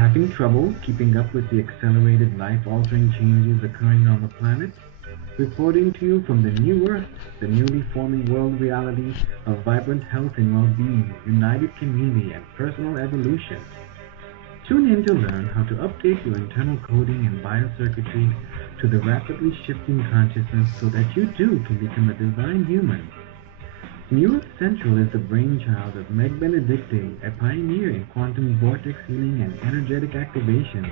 Having trouble keeping up with the accelerated life-altering changes occurring on the planet? Reporting to you from the new Earth, the newly forming world reality of vibrant health and well-being, united community, and personal evolution. Tune in to learn how to update your internal coding and biocircuitry to the rapidly shifting consciousness so that you too can become a divine human. New Earth Central is the brainchild of Meg Benedicte, a pioneer in quantum vortex healing and energetic activation.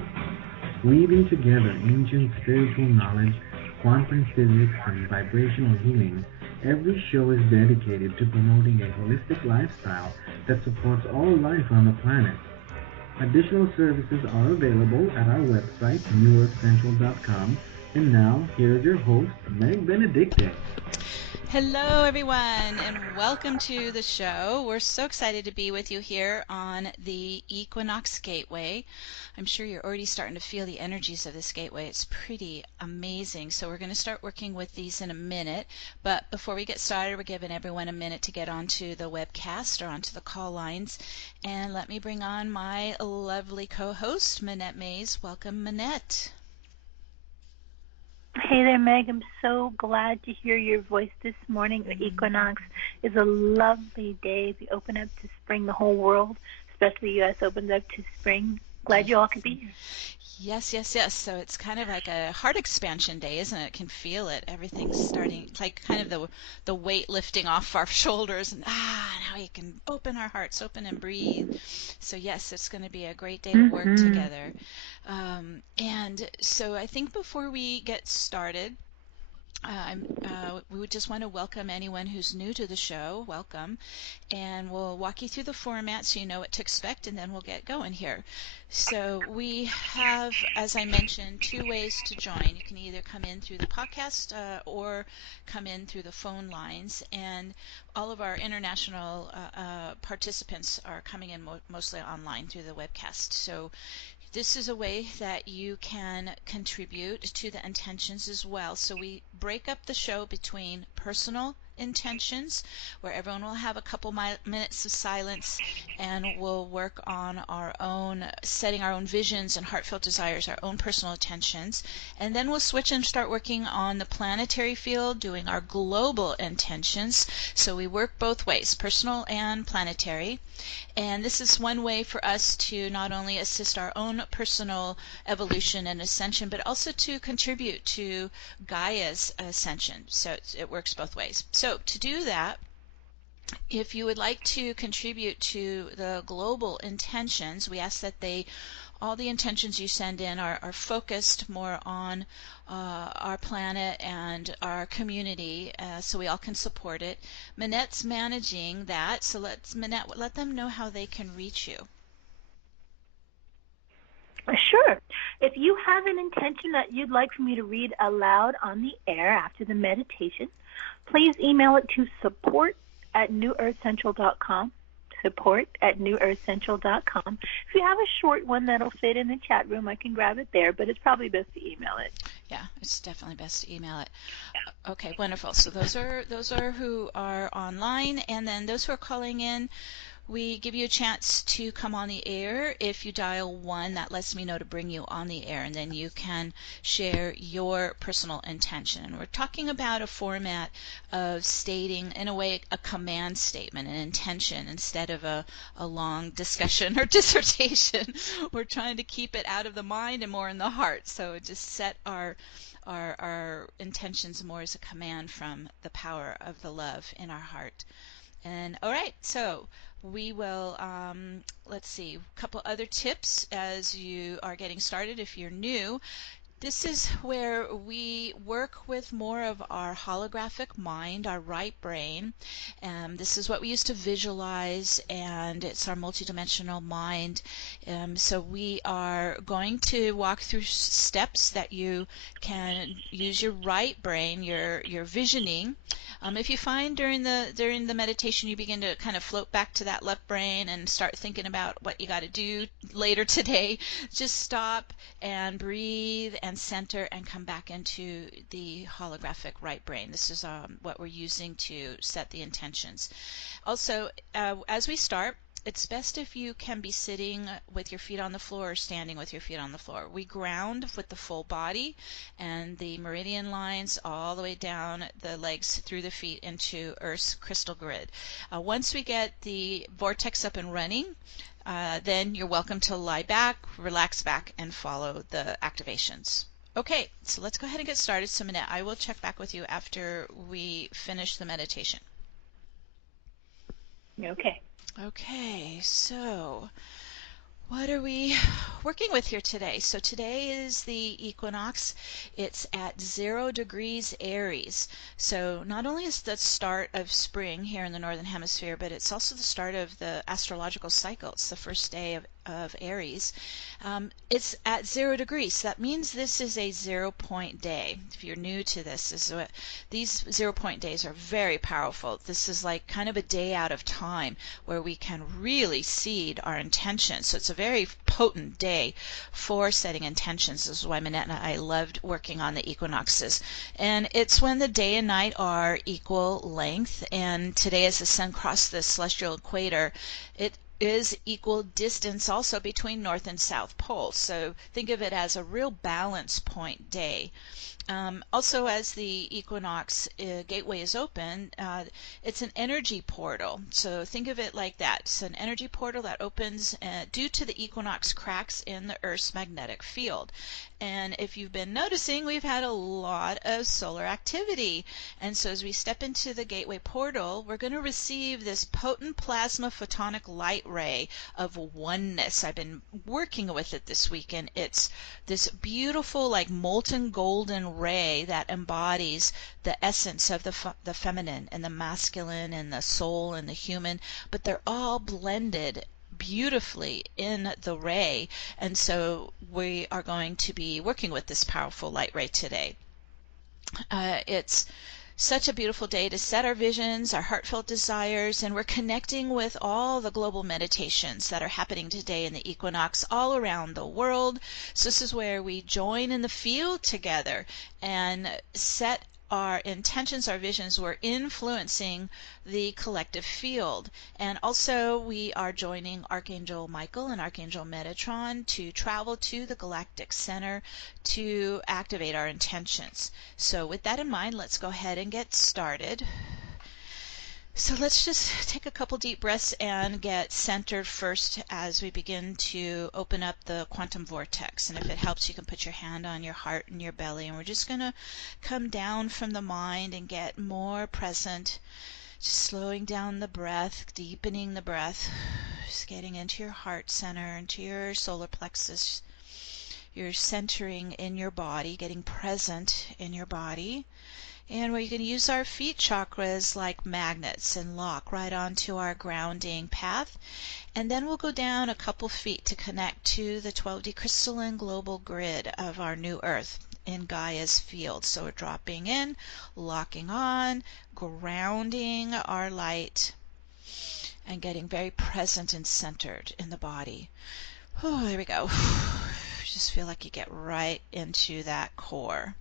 Weaving together ancient spiritual knowledge, quantum physics, and vibrational healing, every show is dedicated to promoting a holistic lifestyle that supports all life on the planet. Additional services are available at our website, newearthcentral.com. And now, here's your host, Meg Benedicte. Hello, everyone, and welcome to the show. We're so excited to be with you here on the Equinox Gateway. I'm sure you're already starting to feel the energies of this gateway. It's pretty amazing. So we're going to start working with these in a minute. But before we get started, we're giving everyone a minute to get onto the webcast or onto the call lines. And let me bring on my lovely co-host, Minette Mays. Welcome, Minette. Hey there, Meg. I'm so glad to hear your voice this morning. The equinox is a lovely day. We open up to spring. The whole world, especially the U.S., opens up to spring. Glad you all could be here. Yes, yes, yes. So it's kind of like a heart expansion day, isn't it? Can feel it. Everything's starting. It's like kind of the weight lifting off our shoulders, and now we can open our hearts, open and breathe. So yes, it's going to be a great day to work together. And so I think before we get started, we would just want to welcome anyone who's new to the show. Welcome. And we'll walk you through the format so you know what to expect, and then we'll get going here. So we have, as I mentioned, two ways to join. You can either come in through the podcast or come in through the phone lines. And all of our international participants are coming in mostly online through the webcast. So this is a way that you can contribute to the intentions as well. So we break up the show between personal intentions, where everyone will have a couple minutes of silence, and we'll work on our own, setting our own visions and heartfelt desires, our own personal intentions. And then we'll switch and start working on the planetary field, doing our global intentions. So we work both ways, personal and planetary. And this is one way for us to not only assist our own personal evolution and ascension, but also to contribute to Gaia's ascension. So it works both ways. So to do that, if you would like to contribute to the global intentions, we ask that all the intentions you send in are focused more on our planet and our community, so we all can support it. Minette's managing that, so Minette, let them know how they can reach you. Sure. If you have an intention that you'd like for me to read aloud on the air after the meditation, please email it to support@newearthcentral.com. support@newearthcentral.com. If you have a short one that'll fit in the chat room, I can grab it there, but it's probably best to email it. Yeah, it's definitely best to email it. Okay, wonderful. So those are who are online, and then those who are calling in, we give you a chance to come on the air. If you dial 1, that lets me know to bring you on the air, and then you can share your personal intention. And we're talking about a format of stating, in a way, a command statement, an intention, instead of a long discussion or dissertation. We're trying to keep it out of the mind and more in the heart. So just set our intentions more as a command from the power of the love in our heart. And all right, so we will, let's see, a couple other tips as you are getting started if you're new. This is where we work with more of our holographic mind, our right brain. This is what we use to visualize, and it's our multidimensional mind. So we are going to walk through steps that you can use your right brain, your visioning. If you find during the meditation you begin to kind of float back to that left brain and start thinking about what you got to do later today, just stop and breathe and center and come back into the holographic right brain. This is what we're using to set the intentions. Also, as we start, it's best if you can be sitting with your feet on the floor or standing with your feet on the floor. We ground with the full body and the meridian lines all the way down the legs through the feet into Earth's crystal grid. Once we get the vortex up and running, then you're welcome to lie back, relax back, and follow the activations. Okay, so let's go ahead and get started. So Minette, I will check back with you after we finish the meditation. Okay. Okay, so what are we working with here today? So today is the equinox. It's at 0 degrees Aries. So not only is the start of spring here in the Northern Hemisphere, but it's also the start of the astrological cycle. It's the first day of Aries. It's at 0 degrees. So that means this is a 0-point day. If you're new to this, these 0-point days are very powerful. This is like kind of a day out of time where we can really seed our intentions. So it's a very potent day for setting intentions. This is why Minette and I loved working on the equinoxes. And it's when the day and night are equal length. And today, as the sun crossed the celestial equator, it is equal distance also between north and south poles. So think of it as a real balance point day. Also, as the Equinox Gateway is open, it's an energy portal. So think of it like that. It's an energy portal that opens due to the equinox cracks in the Earth's magnetic field. And if you've been noticing, we've had a lot of solar activity. And so as we step into the gateway portal, we're going to receive this potent plasma-photonic light ray of oneness. I've been working with it this week, and it's this beautiful, like molten-golden ray that embodies the essence of the feminine and the masculine and the soul and the human, but they're all blended beautifully in the ray. And so we are going to be working with this powerful light ray today. It's such a beautiful day to set our visions, our heartfelt desires, and we're connecting with all the global meditations that are happening today in the equinox all around the world. So this is where we join in the field together and set our intentions, our visions. We're influencing the collective field. And also we are joining Archangel Michael and Archangel Metatron to travel to the Galactic Center to activate our intentions. So with that in mind, let's go ahead and get started. So let's just take a couple deep breaths and get centered first as we begin to open up the quantum vortex. And if it helps, you can put your hand on your heart and your belly. And we're just going to come down from the mind and get more present, just slowing down the breath, deepening the breath, just getting into your heart center, into your solar plexus. You're centering in your body, getting present in your body. And we're going to use our feet chakras like magnets and lock right onto our grounding path. And then we'll go down a couple feet to connect to the 12D crystalline global grid of our new Earth in Gaia's field. So we're dropping in, locking on, grounding our light, and getting very present and centered in the body. Oh, there we go. Just feel like you get right into that core.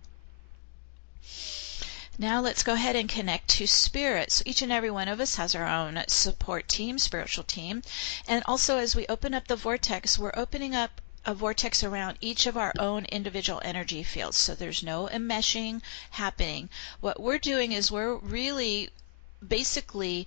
Now let's go ahead and connect to spirit. So each and every one of us has our own support team, spiritual team. And also as we open up the vortex, we're opening up a vortex around each of our own individual energy fields. So there's no enmeshing happening. What we're doing is we're really basically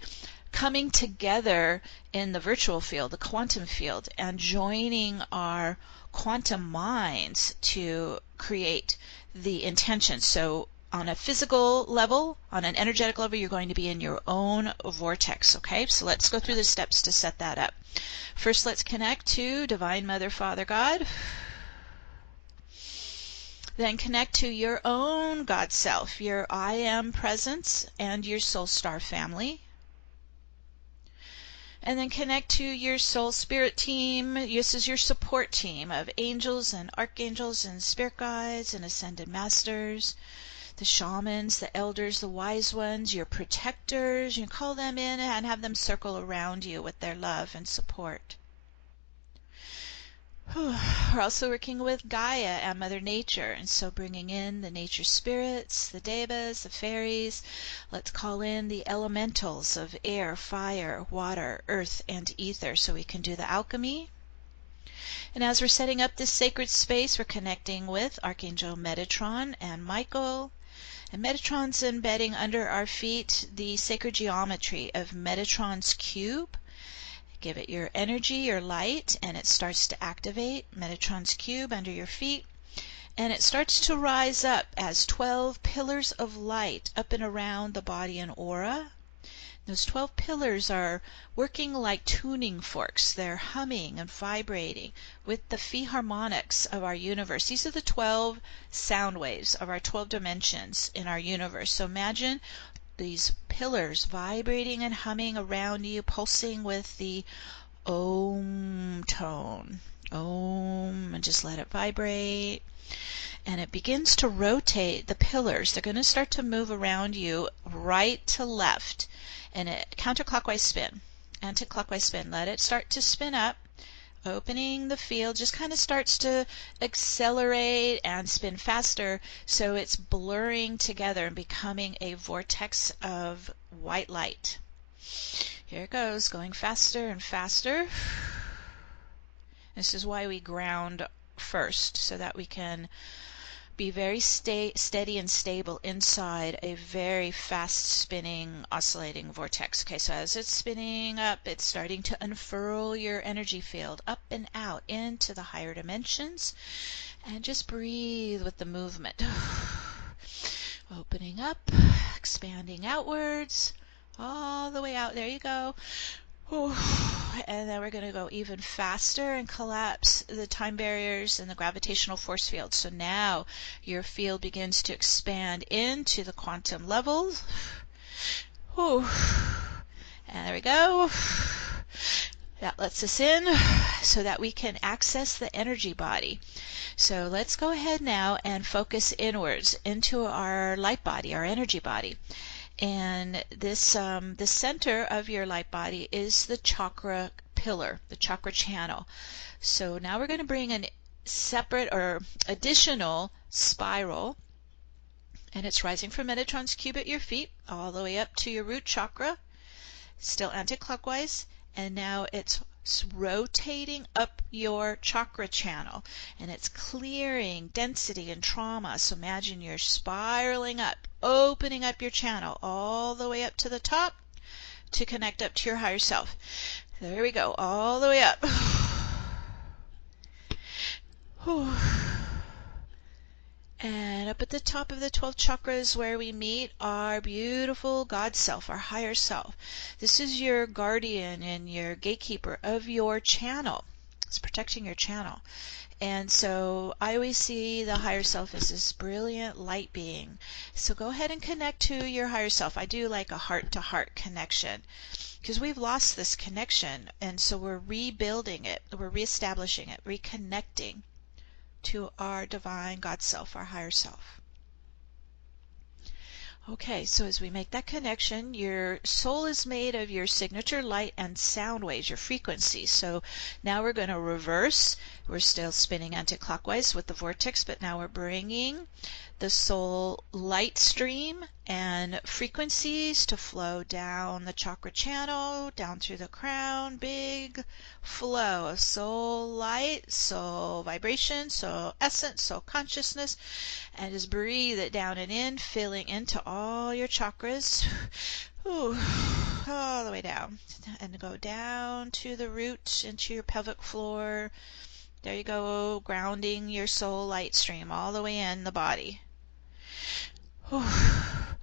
coming together in the virtual field, the quantum field, and joining our quantum minds to create the intention. So on a physical level, on an energetic level, you're going to be in your own vortex, okay? So let's go through the steps to set that up. First, let's connect to Divine Mother, Father, God. Then connect to your own God self, your I Am presence, and your soul star family. And then connect to your soul spirit team. This is your support team of angels and archangels and spirit guides and ascended masters. The shamans, the elders, the wise ones, your protectors. You call them in and have them circle around you with their love and support. we're also working with Gaia and Mother Nature, and so bringing in the nature spirits, the devas, the fairies. Let's call in the elementals of air, fire, water, earth, and ether so we can do the alchemy. And as we're setting up this sacred space, we're connecting with Archangel Metatron and Michael. And Metatron's embedding under our feet the sacred geometry of Metatron's cube. Give it your energy, your light, and it starts to activate Metatron's cube under your feet. And it starts to rise up as 12 pillars of light up and around the body and aura. Those 12 pillars are working like tuning forks. They're humming and vibrating with the phi harmonics of our universe. These are the 12 sound waves of our 12 dimensions in our universe. So imagine these pillars vibrating and humming around you, pulsing with the Om tone. Om, and just let it vibrate. And it begins to rotate the pillars. They're going to start to move around you right to left. And a counterclockwise spin. Anticlockwise spin. Let it start to spin up. Opening the field just kind of starts to accelerate and spin faster, so it's blurring together and becoming a vortex of white light. Here it goes, going faster and faster. This is why we ground first, so that we can be very steady and stable inside a very fast spinning oscillating vortex. Okay, so as it's spinning up, it's starting to unfurl your energy field up and out into the higher dimensions, and just breathe with the movement. Opening up, expanding outwards, all the way out. There you go. And then we're going to go even faster and collapse the time barriers and the gravitational force field. So now your field begins to expand into the quantum levels. And there we go. That lets us in so that we can access the energy body. So let's go ahead now and focus inwards into our light body, our energy body. And this the center of your light body is the chakra pillar, the chakra channel. So now we're going to bring a separate or additional spiral, and it's rising from Metatron's cube at your feet all the way up to your root chakra, still anticlockwise, and now it's rotating up your chakra channel, and it's clearing density and trauma. So imagine you're spiraling up, opening up your channel all the way up to the top to connect up to your higher self. There we go, all the way up. And up at the top of the 12 chakras where we meet our beautiful God self, our higher self. This is your guardian and your gatekeeper of your channel. It's protecting your channel. And so I always see the higher self as this brilliant light being. So go ahead and connect to your higher self. I do like a heart-to-heart connection, because we've lost this connection, and so we're rebuilding it, we're reestablishing it, reconnecting to our divine God self, our higher self. Okay, so as we make that connection, your soul is made of your signature light and sound waves, your frequencies. So now we're going to reverse. We're still spinning anticlockwise with the vortex, but now we're bringing the soul light stream and frequencies to flow down the chakra channel, down through the crown. Big flow of soul light, soul vibration, soul essence, soul consciousness, and just breathe it down and in, filling into all your chakras. All the way down, and go down to the root, into your pelvic floor. There you go, grounding your soul light stream all the way in the body.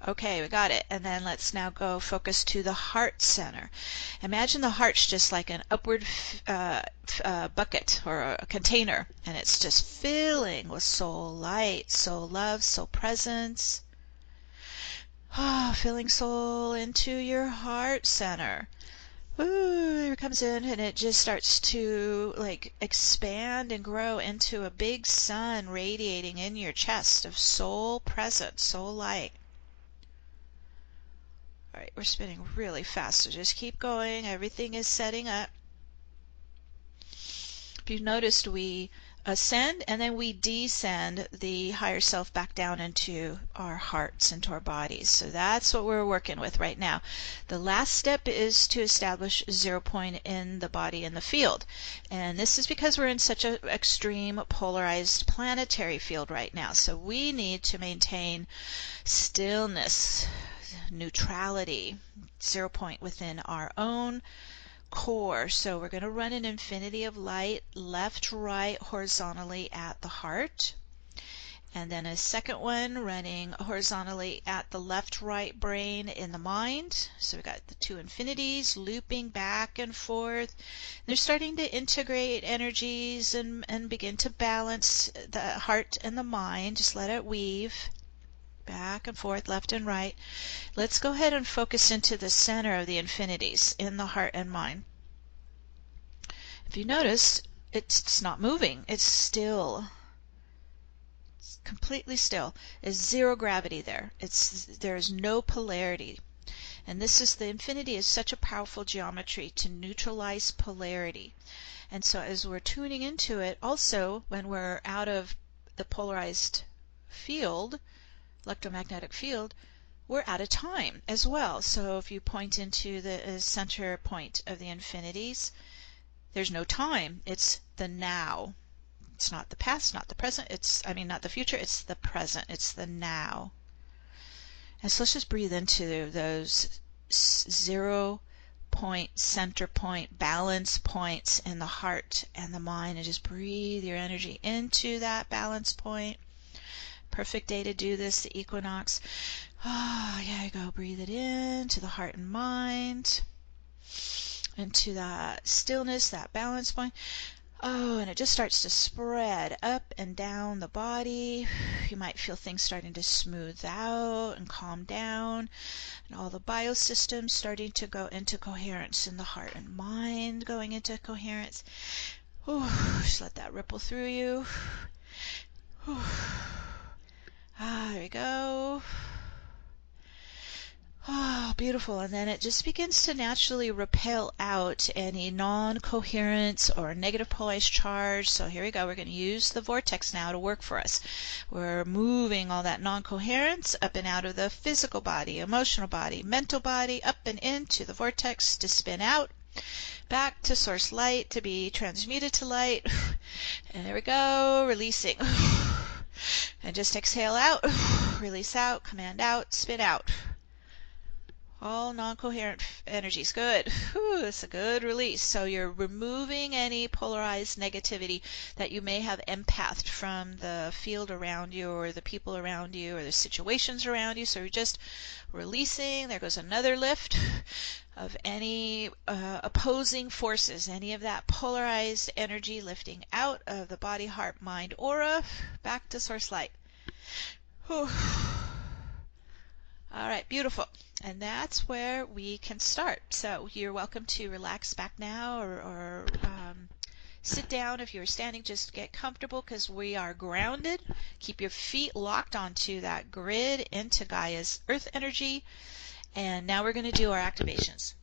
Okay, we got it. And then let's now go focus to the heart center. Imagine the heart's just like an upward bucket or a container, and it's just filling with soul light, soul love, soul presence. Filling soul into your heart center. Here it comes in, and it just starts to like expand and grow into a big sun radiating in your chest of soul presence, soul light. All right, we're spinning really fast, so just keep going. Everything is setting up. If you've noticed, we ascend, and then we descend the higher self back down into our hearts, into our bodies. So that's what we're working with right now. The last step is to establish 0 point in the body in the field. And this is because we're in such an extreme polarized planetary field right now. So we need to maintain stillness, neutrality, 0 point within our own core. So we're going to run an infinity of light left, right, horizontally at the heart. And then a second one running horizontally at the left, right brain in the mind. So we've got the two infinities looping back and forth. They're starting to integrate energies and begin to balance the heart and the mind. Just let it weave back and forth, left and right. Let's go ahead and focus into the center of the infinities in the heart and mind. If you notice, it's not moving. It's still. It's completely still. There's zero gravity there. There's no polarity. And this is, the infinity is such a powerful geometry to neutralize polarity. And so as we're tuning into it, also when we're out of the polarized field, electromagnetic field, we're out of time as well. So if you point into the center point of the infinities, there's no time. It's the now. It's not the past, not the present. Not the future. It's the present. It's the now. And so let's just breathe into those 0 point, center point, balance points in the heart and the mind, and just breathe your energy into that balance point. Perfect day to do this, the equinox. Oh, yeah, you go. Breathe it into the heart and mind, into that stillness, that balance point. Oh, and it just starts to spread up and down the body. You might feel things starting to smooth out and calm down, and all the biosystems starting to go into coherence in the heart and mind, going into coherence. Just let that ripple through you. There we go. Oh, beautiful. And then it just begins to naturally repel out any non-coherence or negative polarized charge. So here we go. We're going to use the vortex now to work for us. We're moving all that non-coherence up and out of the physical body, emotional body, mental body, up and into the vortex to spin out, back to source light to be transmuted to light. And there we go, releasing. And just exhale out, release out, command out, spit out. All non-coherent energies. Good. That's a good release. So you're removing any polarized negativity that you may have empathed from the field around you or the people around you or the situations around you. So you're just releasing. There goes another lift of any opposing forces, any of that polarized energy lifting out of the body, heart, mind, aura, back to source light. All right, beautiful. And that's where we can start. So you're welcome to relax back now or sit down. If you're standing, just get comfortable because we are grounded. Keep your feet locked onto that grid into Gaia's earth energy. And now we're going to do our activations.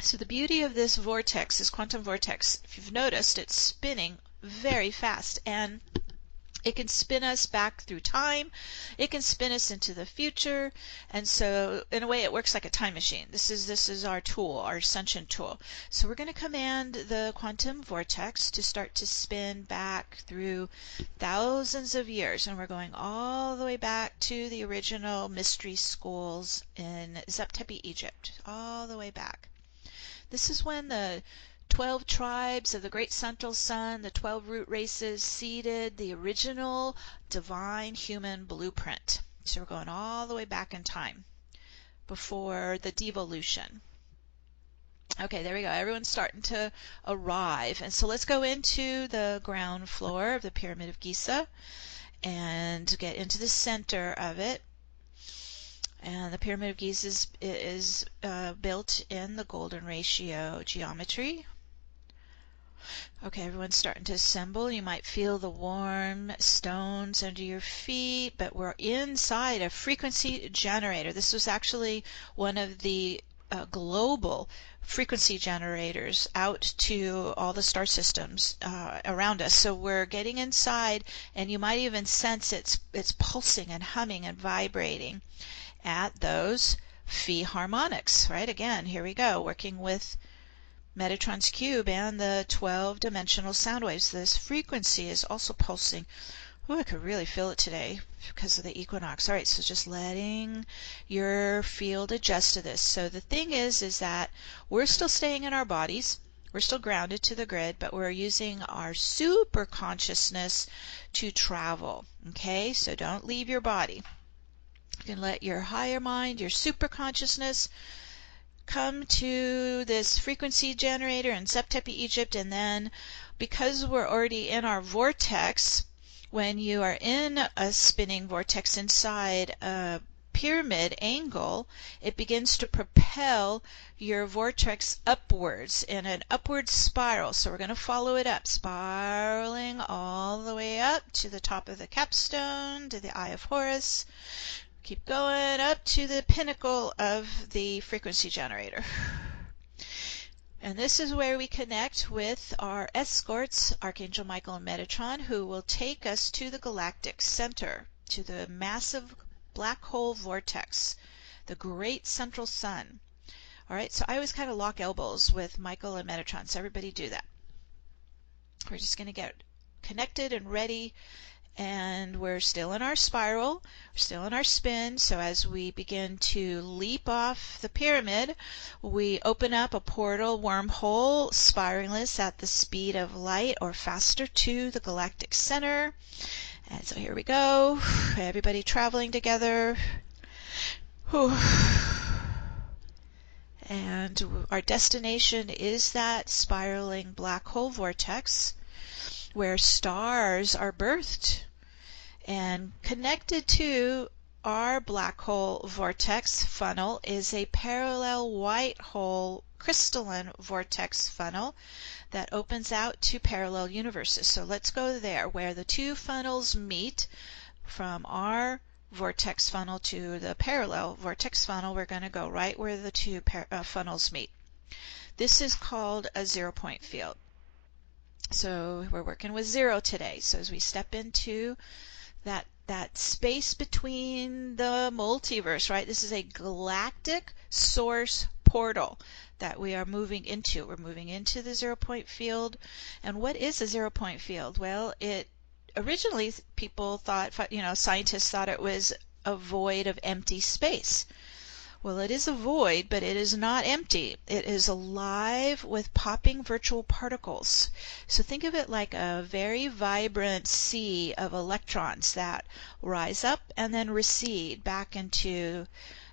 So the beauty of this vortex, this quantum vortex, if you've noticed, it's spinning very fast. And it can spin us back through time. It can spin us into the future. And so in a way it works like a time machine. This is our tool, our ascension tool. So we're going to command the quantum vortex to start to spin back through thousands of years. And we're going all the way back to the original mystery schools in Zep-Tepi, Egypt. All the way back. This is when the 12 tribes of the great central sun, the 12 root races, seeded the original divine human blueprint. So we're going all the way back in time before the devolution. Okay, there we go. Everyone's starting to arrive. And so let's go into the ground floor of the Pyramid of Giza and get into the center of it. And the Pyramid of Giza is built in the golden ratio geometry. Okay, everyone's starting to assemble. You might feel the warm stones under your feet, but we're inside a frequency generator. This was actually one of the global frequency generators out to all the star systems around us. So we're getting inside, and you might even sense it's pulsing and humming and vibrating at those phi harmonics, right? Again, here we go, working with Metatron's cube and the 12-dimensional sound waves. This frequency is also pulsing. Oh, I could really feel it today because of the equinox. All right, so just letting your field adjust to this. So the thing is that we're still staying in our bodies. We're still grounded to the grid, but we're using our super consciousness to travel. Okay, so don't leave your body. You can let your higher mind, your super consciousness, come to this frequency generator in Septepi, Egypt, and then because we're already in our vortex, when you are in a spinning vortex inside a pyramid angle, it begins to propel your vortex upwards in an upward spiral. So we're going to follow it up, spiraling all the way up to the top of the capstone, to the Eye of Horus. Keep going up to the pinnacle of the frequency generator. And this is where we connect with our escorts, Archangel Michael and Metatron, who will take us to the Galactic Center, to the massive black hole vortex, the great central sun. All right, so I always kind of lock elbows with Michael and Metatron, so everybody do that. We're just going to get connected and ready. And we're still in our spiral, we're still in our spin, so as we begin to leap off the pyramid, we open up a portal wormhole, spiralness at the speed of light or faster to the Galactic Center. And so here we go, everybody traveling together. Whew. And our destination is that spiraling black hole vortex where stars are birthed. And connected to our black hole vortex funnel is a parallel white hole crystalline vortex funnel that opens out to parallel universes. So let's go there where the two funnels meet. From our vortex funnel to the parallel vortex funnel, we're going to go right where the two funnels meet. This is called a 0-point field. So we're working with 0 today. So as we step into that space between the multiverse, right? This is a galactic source portal that we are moving into. We're moving into the 0-point field. And what is a 0-point field? Well, it originally people thought, scientists thought it was a void of empty space. Well, it is a void, but it is not empty. It is alive with popping virtual particles. So think of it like a very vibrant sea of electrons that rise up and then recede back into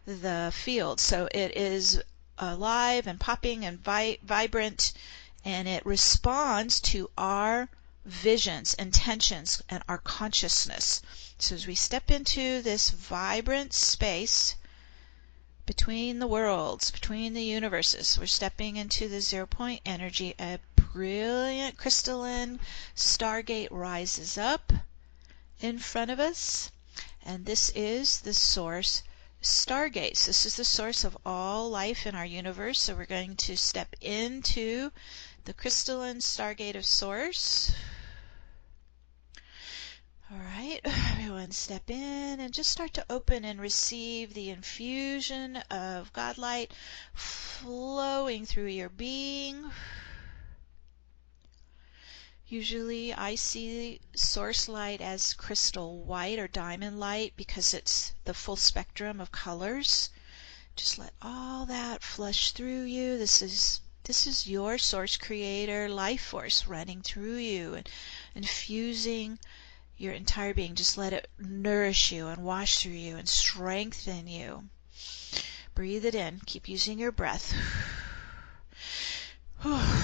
the field. So it is alive and popping and vibrant, and it responds to our visions, intentions, and our consciousness. So as we step into this vibrant space, between the worlds, between the universes, we're stepping into the 0-point energy. A brilliant crystalline stargate rises up in front of us, and this is the source stargates. This is the source of all life in our universe. So we're going to step into the crystalline stargate of source. All right, everyone step in and just start to open and receive the infusion of God light flowing through your being. Usually I see source light as crystal white or diamond light because it's the full spectrum of colors. Just let all that flush through you. This is your source creator life force running through you and infusing your entire being. Just let it nourish you and wash through you and strengthen you. Breathe it in. Keep using your breath.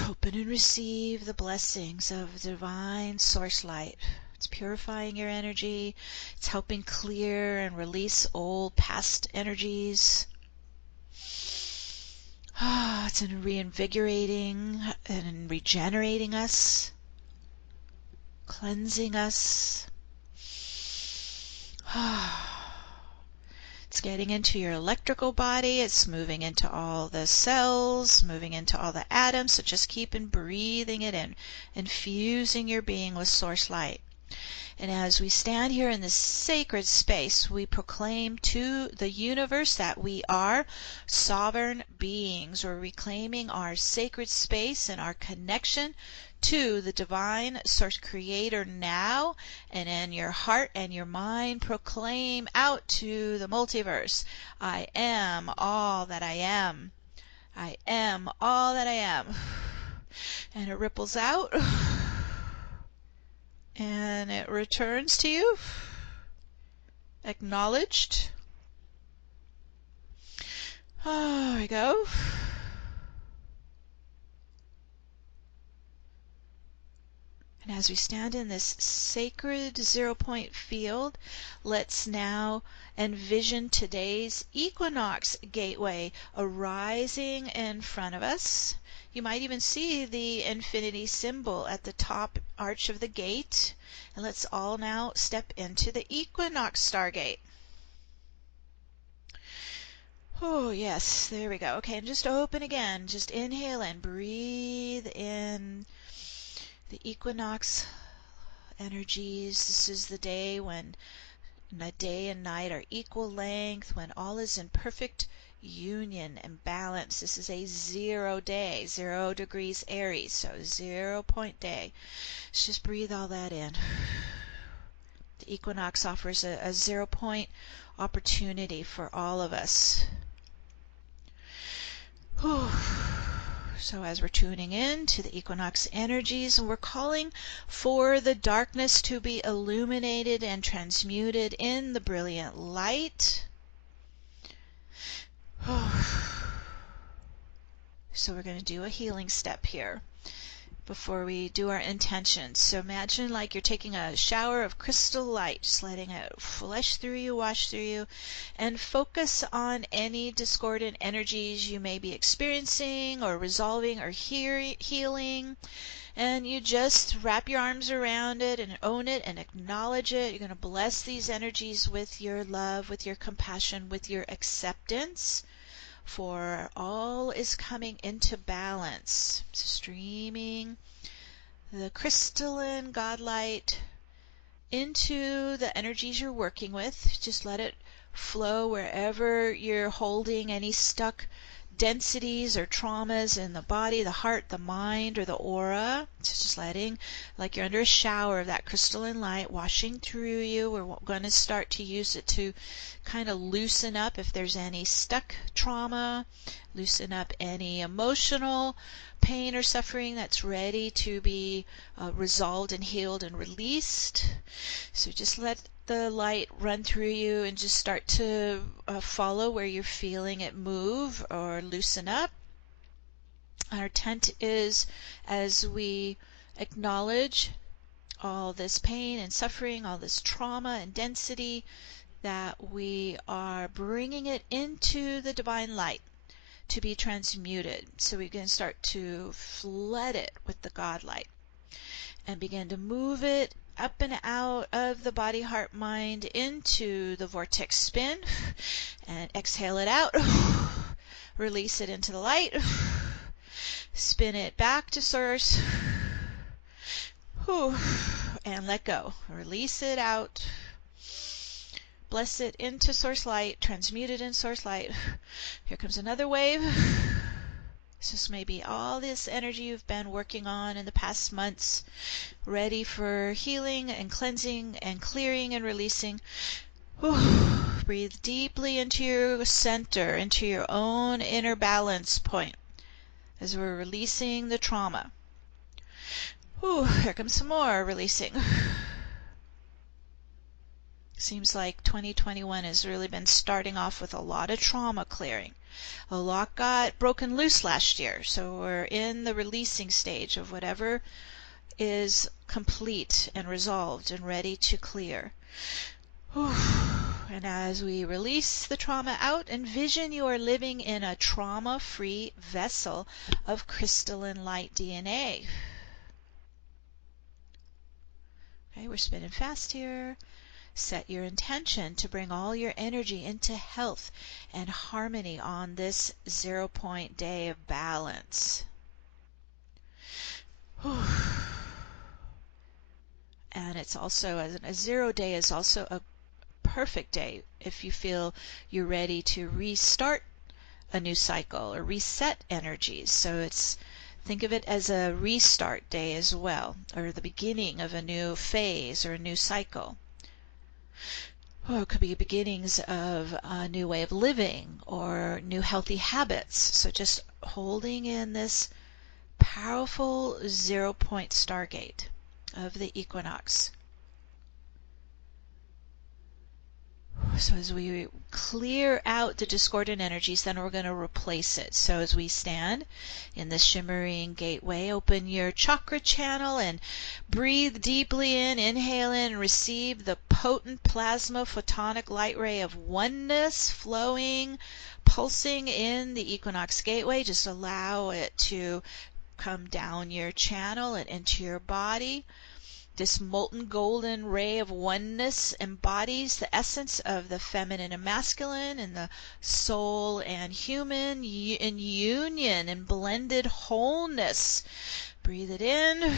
Open and receive the blessings of divine source light. It's purifying your energy. It's helping clear and release old past energies. It's reinvigorating and regenerating us, cleansing us. It's getting into your electrical body. It's moving into all the cells, moving into all the atoms. So just keep breathing it in, infusing your being with source light. And as we stand here in this sacred space, we proclaim to the universe that we are sovereign beings. We're reclaiming our sacred space and our connection to the divine source creator now. And in your heart and your mind, proclaim out to the multiverse, I am all that I am. I am all that I am. And it ripples out. And it returns to you, acknowledged. Oh, there we go. And as we stand in this sacred 0-point field, let's now envision today's Equinox Gateway arising in front of us. You might even see the infinity symbol at the top arch of the gate. And let's all now step into the Equinox Stargate. Oh, yes, there we go. Okay, and just open again. Just inhale and breathe in the equinox energies. This is the day when the day and night are equal length, when all is in perfect union and balance. This is a 0 day, 0 degrees Aries, so 0-point day. Let's just breathe all that in. The equinox offers a 0-point opportunity for all of us. Whew. So as we're tuning in to the equinox energies, and we're calling for the darkness to be illuminated and transmuted in the brilliant light. So we're going to do a healing step here before we do our intentions. So imagine like you're taking a shower of crystal light, just letting it flush through you, wash through you, and focus on any discordant energies you may be experiencing or resolving or healing. And you just wrap your arms around it and own it and acknowledge it. You're going to bless these energies with your love, with your compassion, with your acceptance. For all is coming into balance. So streaming the crystalline God light into the energies you're working with. Just let it flow wherever you're holding any stuck densities or traumas in the body, the heart, the mind, or the aura. So just letting, like you're under a shower of that crystalline light washing through you. We're going to start to use it to kind of loosen up if there's any stuck trauma, loosen up any emotional pain or suffering that's ready to be resolved and healed and released. So just let the light run through you and just start to follow where you're feeling it move or loosen up. Our intent is, as we acknowledge all this pain and suffering, all this trauma and density, that we are bringing it into the divine light to be transmuted. So we can start to flood it with the God light and begin to move it up and out of the body, heart, mind into the vortex spin, and exhale it out. Release it into the light. Spin it back to source. And let go. Release it out. Bless it into source light. Transmute it in source light. Here comes another wave. This may be all this energy you've been working on in the past months, ready for healing and cleansing and clearing and releasing. Breathe deeply into your center, into your own inner balance point as we're releasing the trauma. Here comes some more releasing. Seems like 2021 has really been starting off with a lot of trauma clearing. A lot got broken loose last year, so we're in the releasing stage of whatever is complete and resolved and ready to clear. And as we release the trauma out, envision you are living in a trauma-free vessel of crystalline light DNA. Okay, we're spinning fast here. Set your intention to bring all your energy into health and harmony on this 0-point day of balance. And it's also, a 0 day is also a perfect day if you feel you're ready to restart a new cycle or reset energies. So think of it as a restart day as well, or the beginning of a new phase or a new cycle. Or it could be beginnings of a new way of living or new healthy habits. So just holding in this powerful 0-point Stargate of the equinox. So as we clear out the discordant energies, then we're going to replace it. So as we stand in this shimmering gateway, open your chakra channel and breathe deeply in, inhale in, and receive the potent plasma-photonic light ray of oneness flowing, pulsing in the Equinox Gateway. Just allow it to come down your channel and into your body. This molten-golden ray of oneness embodies the essence of the feminine and masculine and the soul and human in union and blended wholeness. Breathe it in.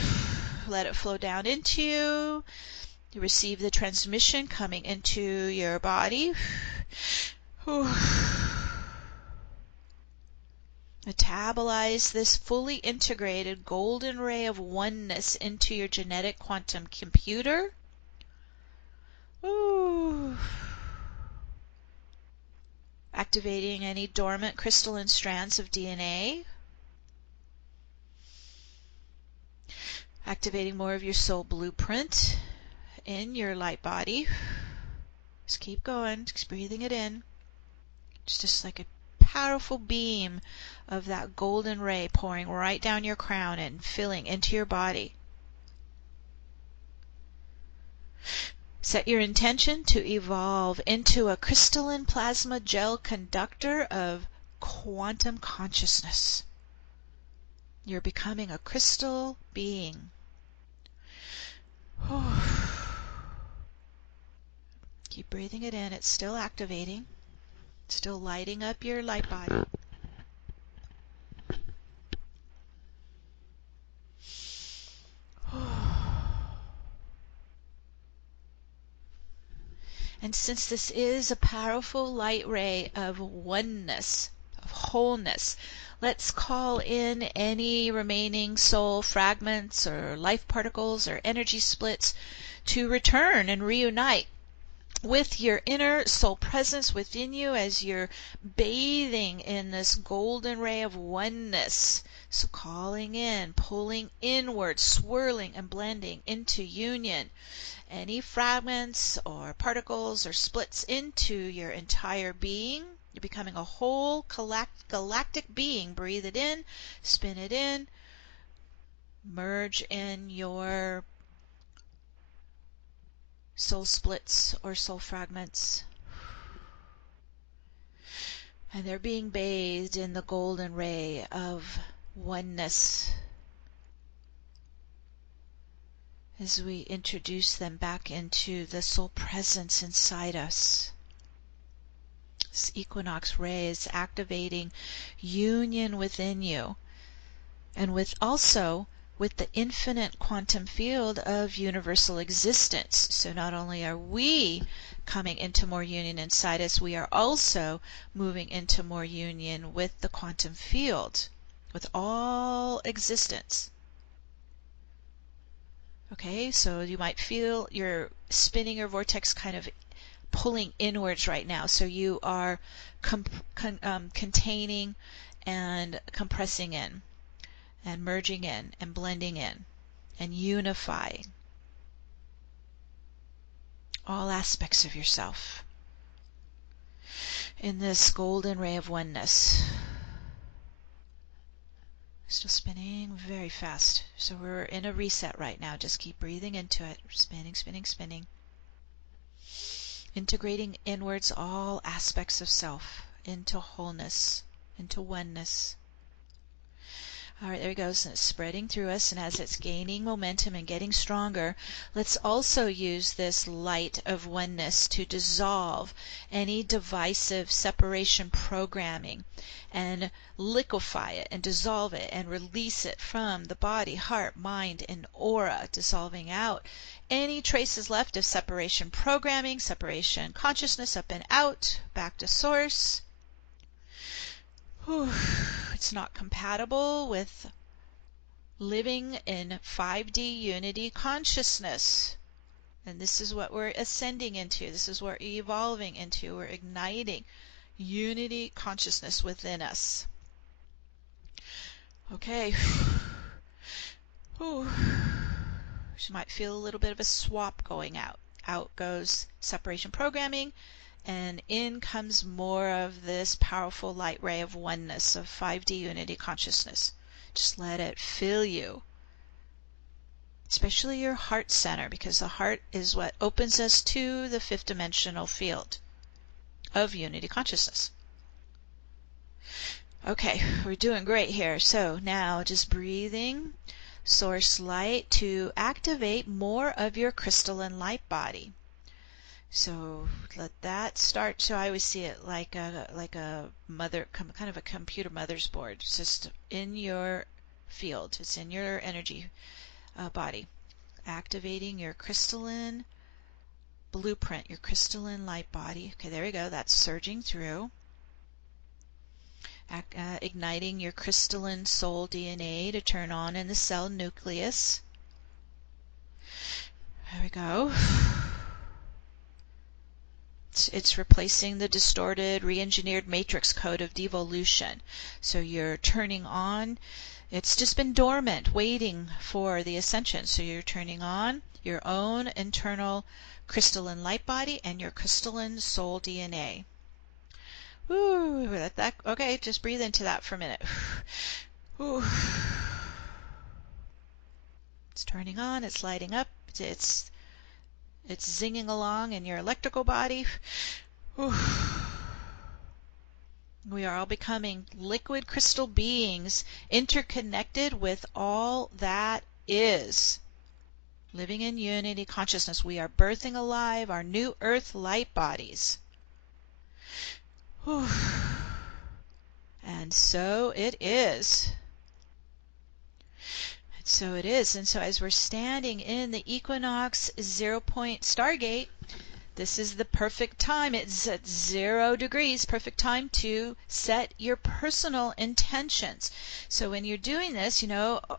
Let it flow down into you. You receive the transmission coming into your body. Metabolize this fully integrated golden ray of oneness into your genetic quantum computer. Activating any dormant crystalline strands of DNA. Activating more of your soul blueprint in your light body. Just keep going, just breathing it in. Just like a powerful beam of that golden ray pouring right down your crown and filling into your body. Set your intention to evolve into a crystalline plasma gel conductor of quantum consciousness. You're becoming a crystal being. Keep breathing it in. It's still activating. Still lighting up your light body. And since this is a powerful light ray of oneness, of wholeness, let's call in any remaining soul fragments or life particles or energy splits to return and reunite with your inner soul presence within you as you're bathing in this golden ray of oneness. So calling in, pulling inward, swirling and blending into union. Any fragments or particles or splits into your entire being. You're becoming a whole galactic being. Breathe it in, spin it in, merge in your soul splits or soul fragments. And they're being bathed in the golden ray of oneness as we introduce them back into the soul presence inside us. This equinox ray is activating union within you and with the infinite quantum field of universal existence. So not only are we coming into more union inside us, we are also moving into more union with the quantum field, with all existence. Okay, so you might feel you're spinning your vortex kind of pulling inwards right now. So you are containing and compressing in and merging in and blending in and unifying all aspects of yourself in this golden ray of oneness. Still spinning very fast. So we're in a reset right now. Just keep breathing into it. Spinning, spinning, spinning. Integrating inwards all aspects of self into wholeness, into oneness. All right, there it goes, and it's spreading through us, and as it's gaining momentum and getting stronger, let's also use this light of oneness to dissolve any divisive separation programming and liquefy it and dissolve it and release it from the body, heart, mind, and aura, dissolving out any traces left of separation programming, separation consciousness, up and out, back to source. Whew. It's not compatible with living in 5D unity consciousness. And this is what we're ascending into. This is what we're evolving into. We're igniting unity consciousness within us. Okay. Whew. You might feel a little bit of a swap going out. Out goes separation programming, and in comes more of this powerful light ray of oneness, of 5D unity consciousness. Just let it fill you, especially your heart center, because the heart is what opens us to the fifth dimensional field of unity consciousness. Okay, we're doing great here. So now just breathing source light to activate more of your crystalline light body. So let that start. So I always see it like a mother, kind of a computer mother's board. It's just in your field. It's in your energy body. Activating your crystalline blueprint, your crystalline light body. Okay, there we go. That's surging through. Igniting your crystalline soul DNA to turn on in the cell nucleus. There we go. It's replacing the distorted, re-engineered matrix code of devolution. So you're turning on. It's just been dormant, waiting for the ascension. So you're turning on your own internal crystalline light body and your crystalline soul DNA. Ooh, that, okay, just breathe into that for a minute. Ooh. It's turning on, it's lighting up, it's zinging along in your electrical body. Ooh. We are all becoming liquid crystal beings, interconnected with all that is. Living in unity consciousness, we are birthing alive our new earth light bodies. Whew. And so it is. And so it is. And so as we're standing in the Equinox 0-point Stargate, this is the perfect time. It's at 0 degrees, perfect time to set your personal intentions. So when you're doing this,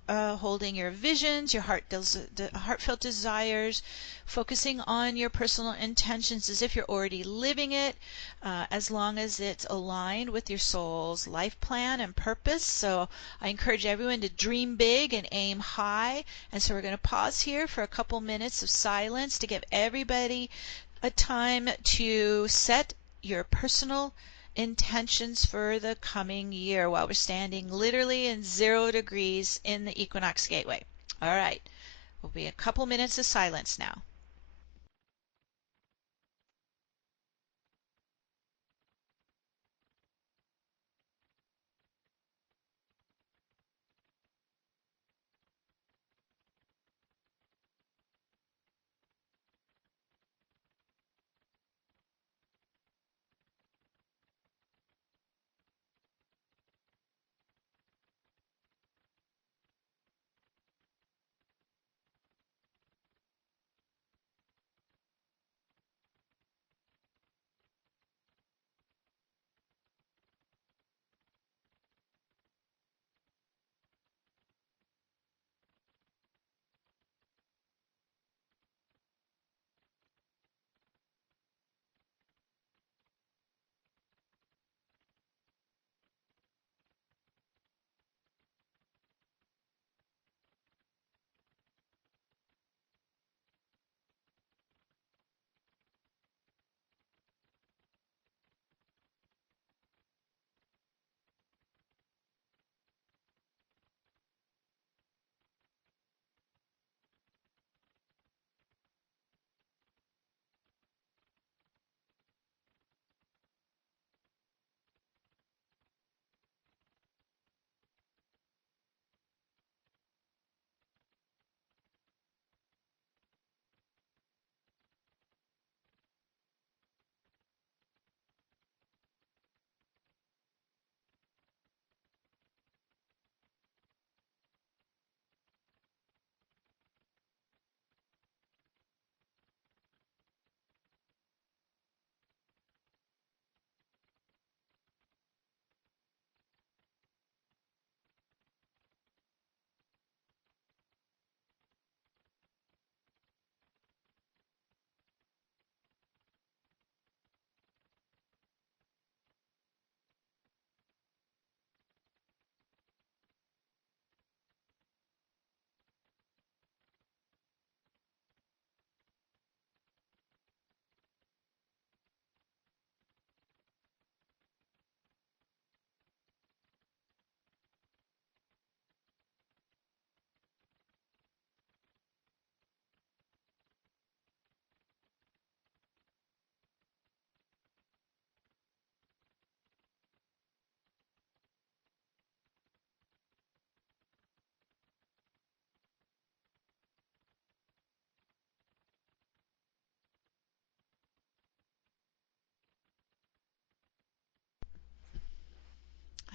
holding your visions, your heartfelt desires, focusing on your personal intentions as if you're already living it, as long as it's aligned with your soul's life plan and purpose. So I encourage everyone to dream big and aim high. And so we're going to pause here for a couple minutes of silence to give everybody a time to set your personal intentions for the coming year while we're standing literally in 0 degrees in the Equinox Gateway. All right, will be a couple minutes of silence now.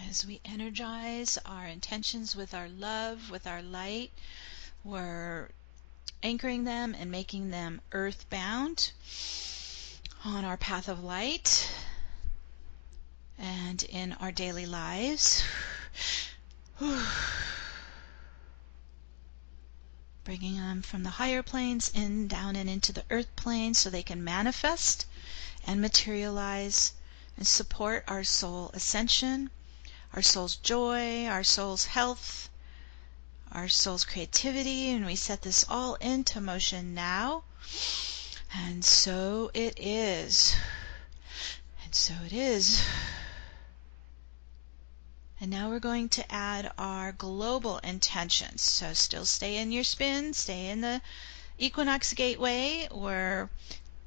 As we energize our intentions with our love, with our light, we're anchoring them and making them earthbound on our path of light and in our daily lives. Bringing them from the higher planes down and into the earth plane so they can manifest and materialize and support our soul ascension, our soul's joy, our soul's health, our soul's creativity, and we set this all into motion now. And so it is. And so it is. And now we're going to add our global intentions. So still stay in your spin, stay in the Equinox Gateway. We're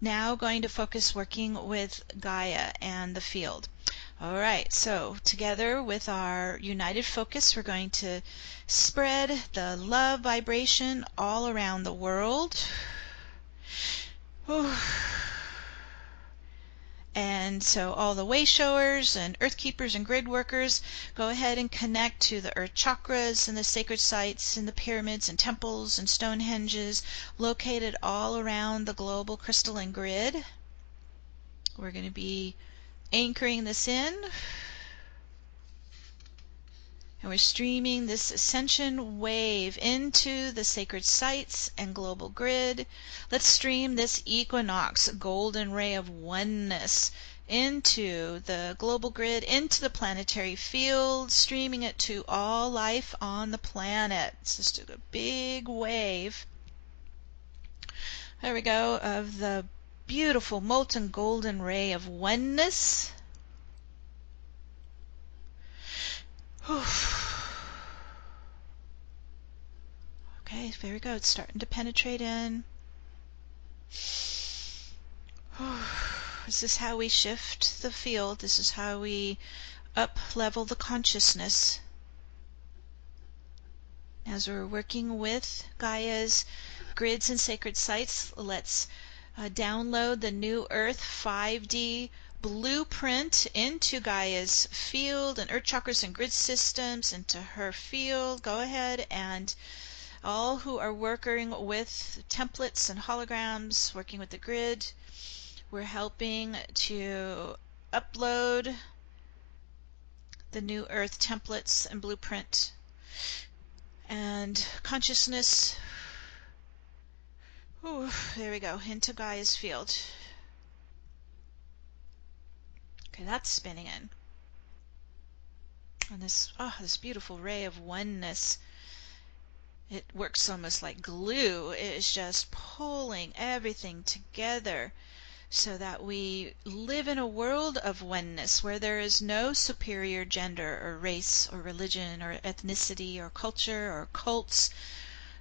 now going to focus working with Gaia and the field. All right, so together with our united focus, we're going to spread the love vibration all around the world. And so all the way showers and earth keepers and grid workers, go ahead and connect to the earth chakras and the sacred sites and the pyramids and temples and Stonehenges located all around the global crystalline grid. We're going to be anchoring this in. And we're streaming this ascension wave into the sacred sites and global grid. Let's stream this equinox golden ray of oneness into the global grid, into the planetary field, streaming it to all life on the planet. It's just a big wave. There we go, of the beautiful molten golden ray of oneness. Okay, there we go. It's starting to penetrate in. This is how we shift the field. This is how we up-level the consciousness. As we're working with Gaia's grids and sacred sites, let's download the New Earth 5D blueprint into Gaia's field and earth chakras and grid systems into her field. Go ahead, and all who are working with templates and holograms, working with the grid, we're helping to upload the New Earth templates and blueprint and consciousness. Ooh, there we go, into Gaia's field. Okay, that's spinning in. And this beautiful ray of oneness, it works almost like glue. It is just pulling everything together so that we live in a world of oneness where there is no superior gender or race or religion or ethnicity or culture or cults.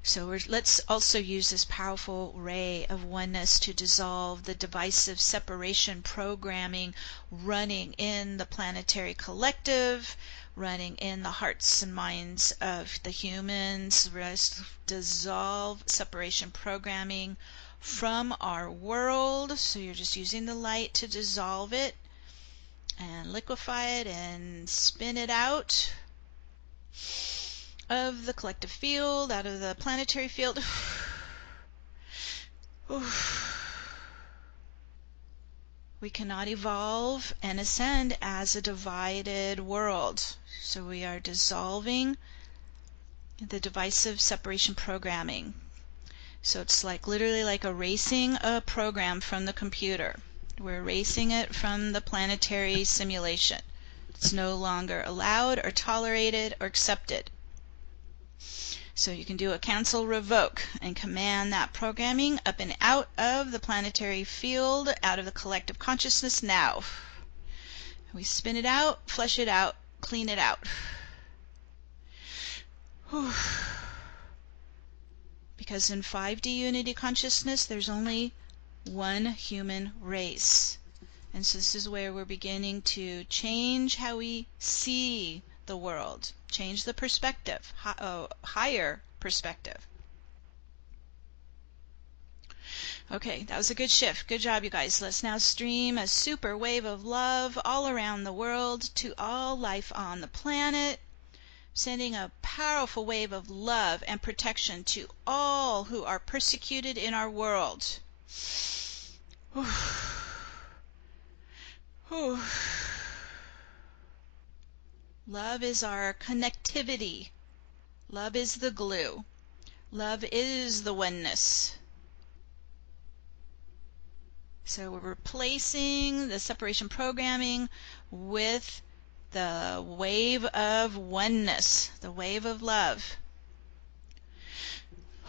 So let's also use this powerful ray of oneness to dissolve the divisive separation programming running in the planetary collective, running in the hearts and minds of the humans. Dissolve separation programming from our world. So you're just using the light to dissolve it and liquefy it and spin it out of the collective field, out of the planetary field. We cannot evolve and ascend as a divided world. So we are dissolving the divisive separation programming. So it's like literally like erasing a program from the computer. We're erasing it from the planetary simulation. It's no longer allowed or tolerated or accepted. So you can do a cancel revoke and command that programming up and out of the planetary field, out of the collective consciousness now. We spin it out, flush it out, clean it out. Because in 5D unity consciousness, there's only one human race. And so this is where we're beginning to change how we see the world, change the perspective, higher perspective. Okay, that was a good shift. Good job, you guys. Let's now stream a super wave of love all around the world to all life on the planet, sending a powerful wave of love and protection to all who are persecuted in our world. Whew. Whew. Love is our connectivity. Love is the glue. Love is the oneness. So we're replacing the separation programming with the wave of oneness, the wave of love,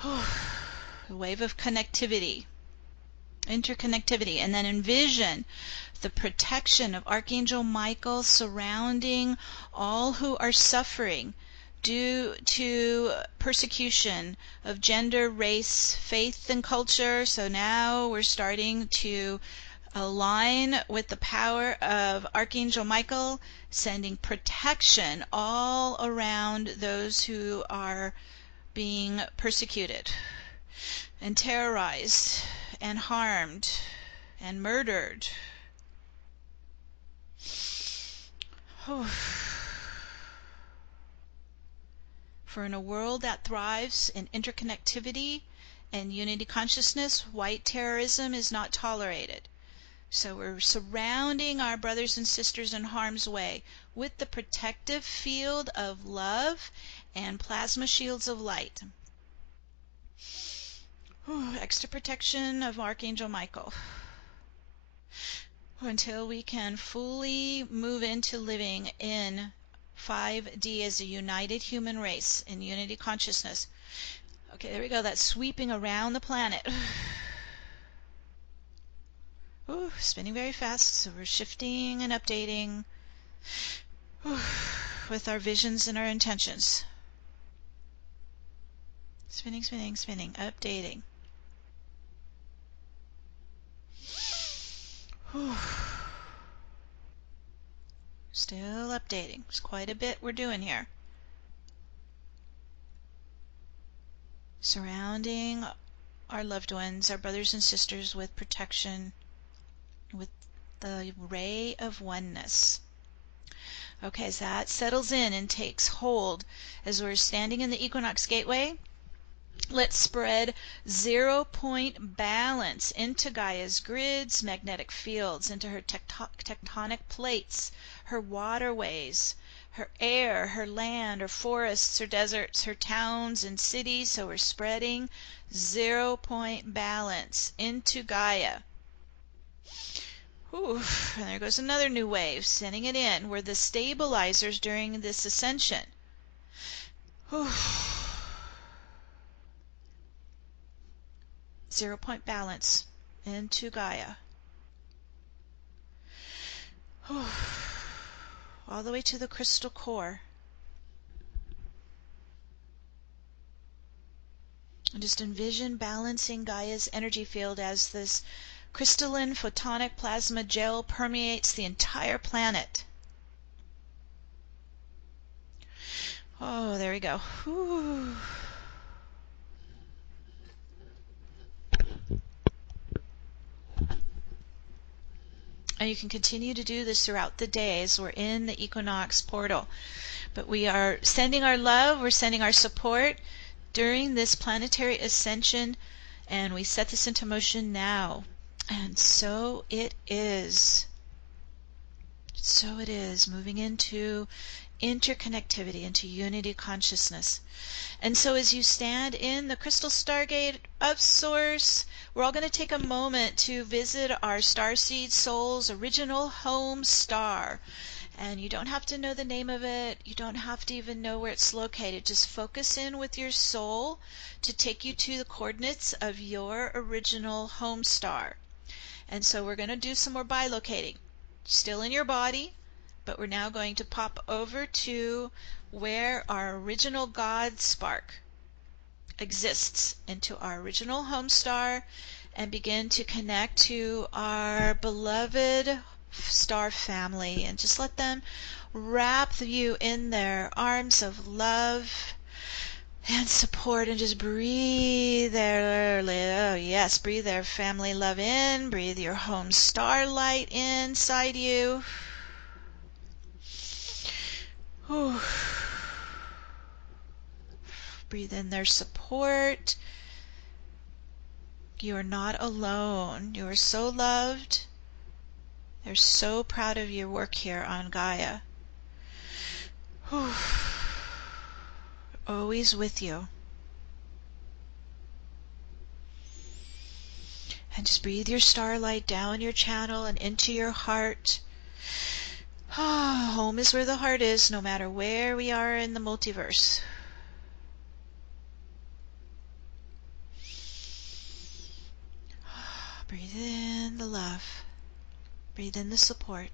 the wave of connectivity, interconnectivity, and then envision the protection of Archangel Michael surrounding all who are suffering due to persecution of gender, race, faith, and culture. So now we're starting to align with the power of Archangel Michael, sending protection all around those who are being persecuted and terrorized and harmed and murdered. For in a world that thrives in interconnectivity and unity consciousness, white terrorism is not tolerated. So we're surrounding our brothers and sisters in harm's way with the protective field of love and plasma shields of light. Extra protection of Archangel Michael. Until we can fully move into living in 5D as a united human race in unity consciousness. Okay, there we go. That's sweeping around the planet. Ooh, spinning very fast, so we're shifting and updating with our visions and our intentions. Spinning, spinning, spinning, updating. Still updating. There's quite a bit we're doing here. Surrounding our loved ones, our brothers and sisters, with protection, with the ray of oneness. Okay, as that settles in and takes hold, as we're standing in the Equinox Gateway, let's spread 0-point balance into Gaia's grids, magnetic fields, into her tectonic plates, her waterways, her air, her land, her forests, her deserts, her towns and cities. So we're spreading 0-point balance into Gaia. Ooh, and there goes another new wave, sending it in. We're the stabilizers during this ascension. Ooh. 0-point balance into Gaia. Ooh. All the way to the crystal core. And just envision balancing Gaia's energy field as this crystalline photonic plasma gel permeates the entire planet. Oh, there we go. Whew. And you can continue to do this throughout the day as we're in the Equinox portal. But we are sending our love, we're sending our support during this planetary ascension, and we set this into motion now. And so it is. So it is, moving into interconnectivity, into unity consciousness. And so as you stand in the Crystal Stargate of Source, we're all going to take a moment to visit our starseed soul's original home star. And you don't have to know the name of it. You don't have to even know where it's located. Just focus in with your soul to take you to the coordinates of your original home star. And so we're going to do some more bilocating. Still in your body, but we're now going to pop over to where our original God spark exists, into our original home star, and begin to connect to our beloved star family, and just let them wrap you in their arms of love and support, and just breathe there. Oh yeah. Yes, breathe their family love in. Breathe your home starlight inside you. Whew. Breathe in their support. You are not alone. You are so loved. They're so proud of your work here on Gaia. Whew. Always with you. And just breathe your starlight down your channel and into your heart. Home is where the heart is, no matter where we are in the multiverse. Breathe in the love. Breathe in the support.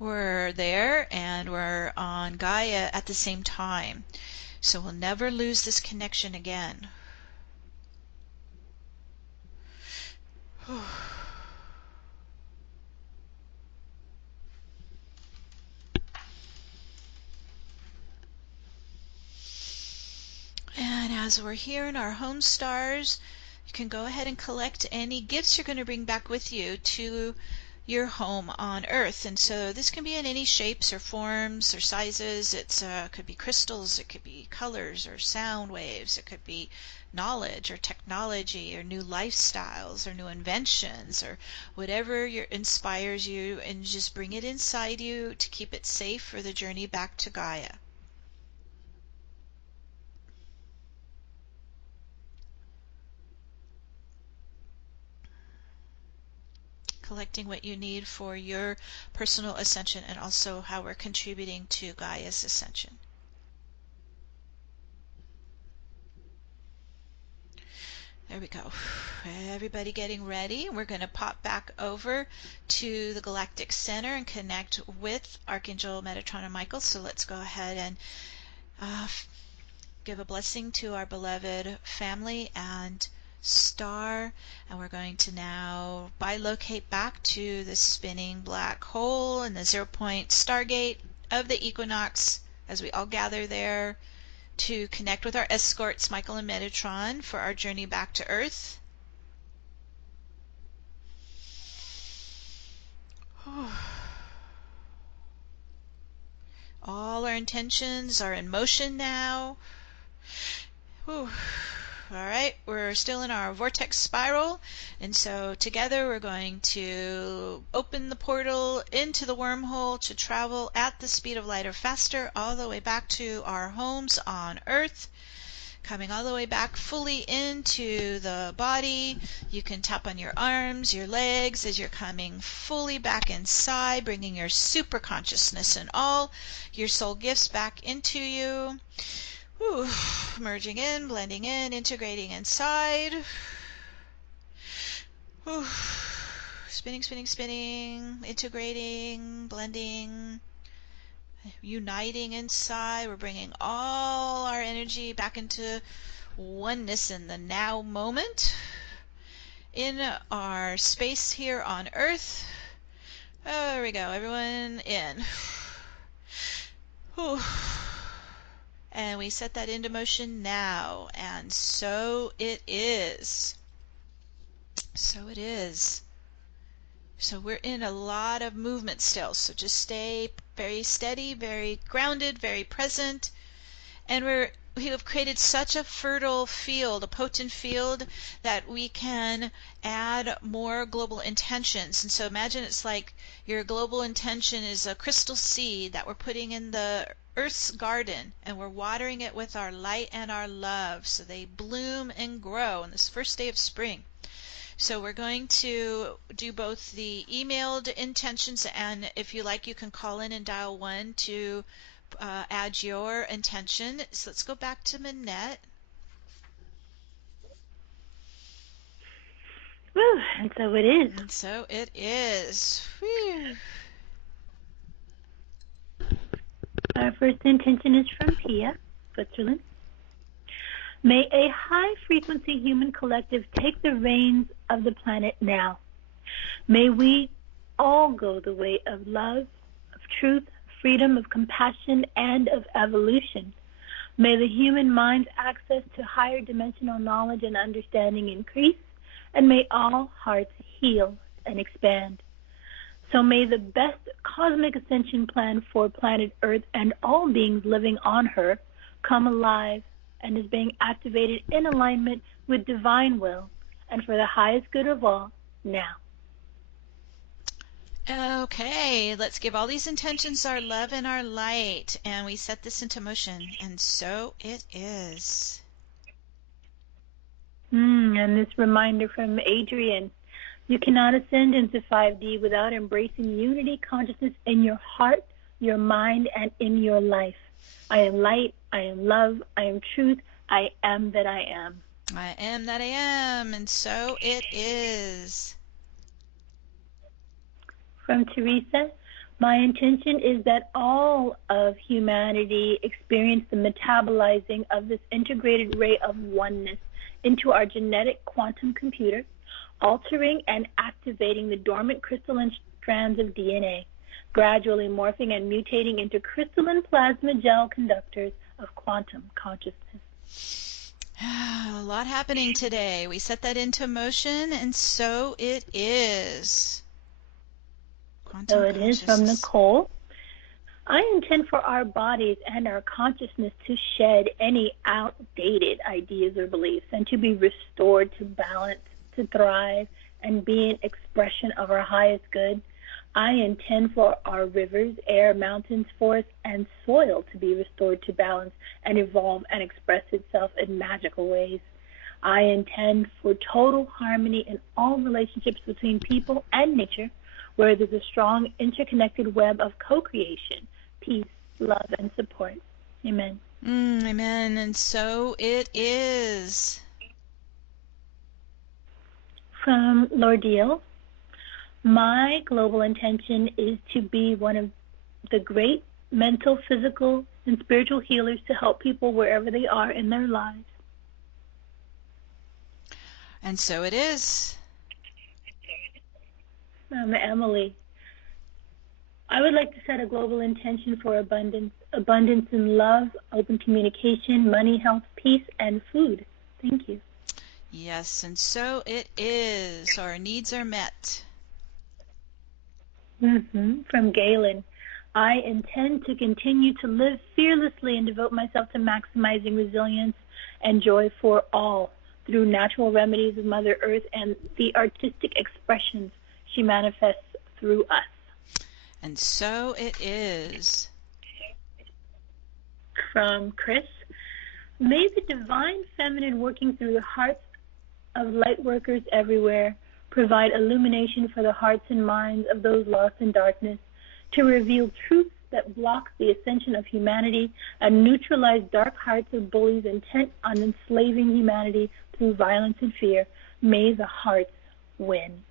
We're there and we're on Gaia at the same time. So we'll never lose this connection again. And as we're here in our home stars, you can go ahead and collect any gifts you're going to bring back with you to your home on Earth. And so this can be in any shapes or forms or sizes. It could be crystals, it could be colors or sound waves, it could be knowledge or technology or new lifestyles or new inventions or whatever inspires you, and just bring it inside you to keep it safe for the journey back to Gaia. Collecting what you need for your personal ascension and also how we're contributing to Gaia's ascension. There we go. Everybody getting ready. We're going to pop back over to the Galactic Center and connect with Archangel Metatron and Michael. So let's go ahead and give a blessing to our beloved family and star, and we're going to now bilocate back to the spinning black hole in the 0-point Stargate of the Equinox as we all gather there to connect with our escorts Michael and Metatron for our journey back to Earth. All our intentions are in motion now. Whew. All right, we're still in our vortex spiral, and so together we're going to open the portal into the wormhole to travel at the speed of light or faster all the way back to our homes on Earth, coming all the way back fully into the body. You can tap on your arms, your legs as you're coming fully back inside, bringing your super consciousness and all your soul gifts back into you. Whew. Merging in, blending in, integrating inside. Whew. Spinning, spinning, spinning, integrating, blending, uniting inside. We're bringing all our energy back into oneness in the now moment, in our space here on Earth. Oh, there we go. Everyone in. Whew. And we set that into motion now. And so it is. So it is. So we're in a lot of movement still. So just stay very steady, very grounded, very present. And we have created such a fertile field, a potent field, that we can add more global intentions. And so imagine it's like your global intention is a crystal seed that we're putting in the Earth's garden, and we're watering it with our light and our love so they bloom and grow on this first day of spring. So we're going to do both the emailed intentions, and if you like, you can call in and dial 1 to add your intention. So let's go back to Manette. Woo, and so it is. And so it is. Whew. Our first intention is from Pia, Switzerland. May a high-frequency human collective take the reins of the planet now. May we all go the way of love, truth, freedom, of compassion, and of evolution. May the human mind's access to higher dimensional knowledge and understanding increase, and may all hearts heal and expand. So may the best cosmic ascension plan for planet Earth and all beings living on her come alive and is being activated in alignment with divine will and for the highest good of all now. Okay, let's give all these intentions our love and our light, and we set this into motion, and so it is. And this reminder from Adrian: you cannot ascend into 5D without embracing unity consciousness in your heart, your mind, and in your life. I am light, I am love, I am truth, I am that I am. I am that I am, and so it is. From Teresa: my intention is that all of humanity experience the metabolizing of this integrated ray of oneness into our genetic quantum computer, altering and activating the dormant crystalline strands of DNA, gradually morphing and mutating into crystalline plasma gel conductors of quantum consciousness. A lot happening today. We set that into motion, and so it is. So it is from Nicole: I intend for our bodies and our consciousness to shed any outdated ideas or beliefs and to be restored to balance, to thrive, and be an expression of our highest good. I intend for our rivers, air, mountains, forests, and soil to be restored to balance and evolve and express itself in magical ways. I intend for total harmony in all relationships between people and nature, where there's a strong interconnected web of co-creation, peace, love, and support. Amen. Amen. And so it is. From Lordeal: my global intention is to be one of the great mental, physical, and spiritual healers to help people wherever they are in their lives. And so it is. From Emily: I would like to set a global intention for abundance in love, open communication, money, health, peace, and food. Thank you. Yes, and so it is. Our needs are met. From Galen: I intend to continue to live fearlessly and devote myself to maximizing resilience and joy for all through natural remedies of Mother Earth and the artistic expressions she manifests through us. And so it is. From Chris: may the divine feminine working through the hearts of light workers everywhere provide illumination for the hearts and minds of those lost in darkness, to reveal truths that block the ascension of humanity and neutralize dark hearts of bullies intent on enslaving humanity through violence and fear. May the hearts win.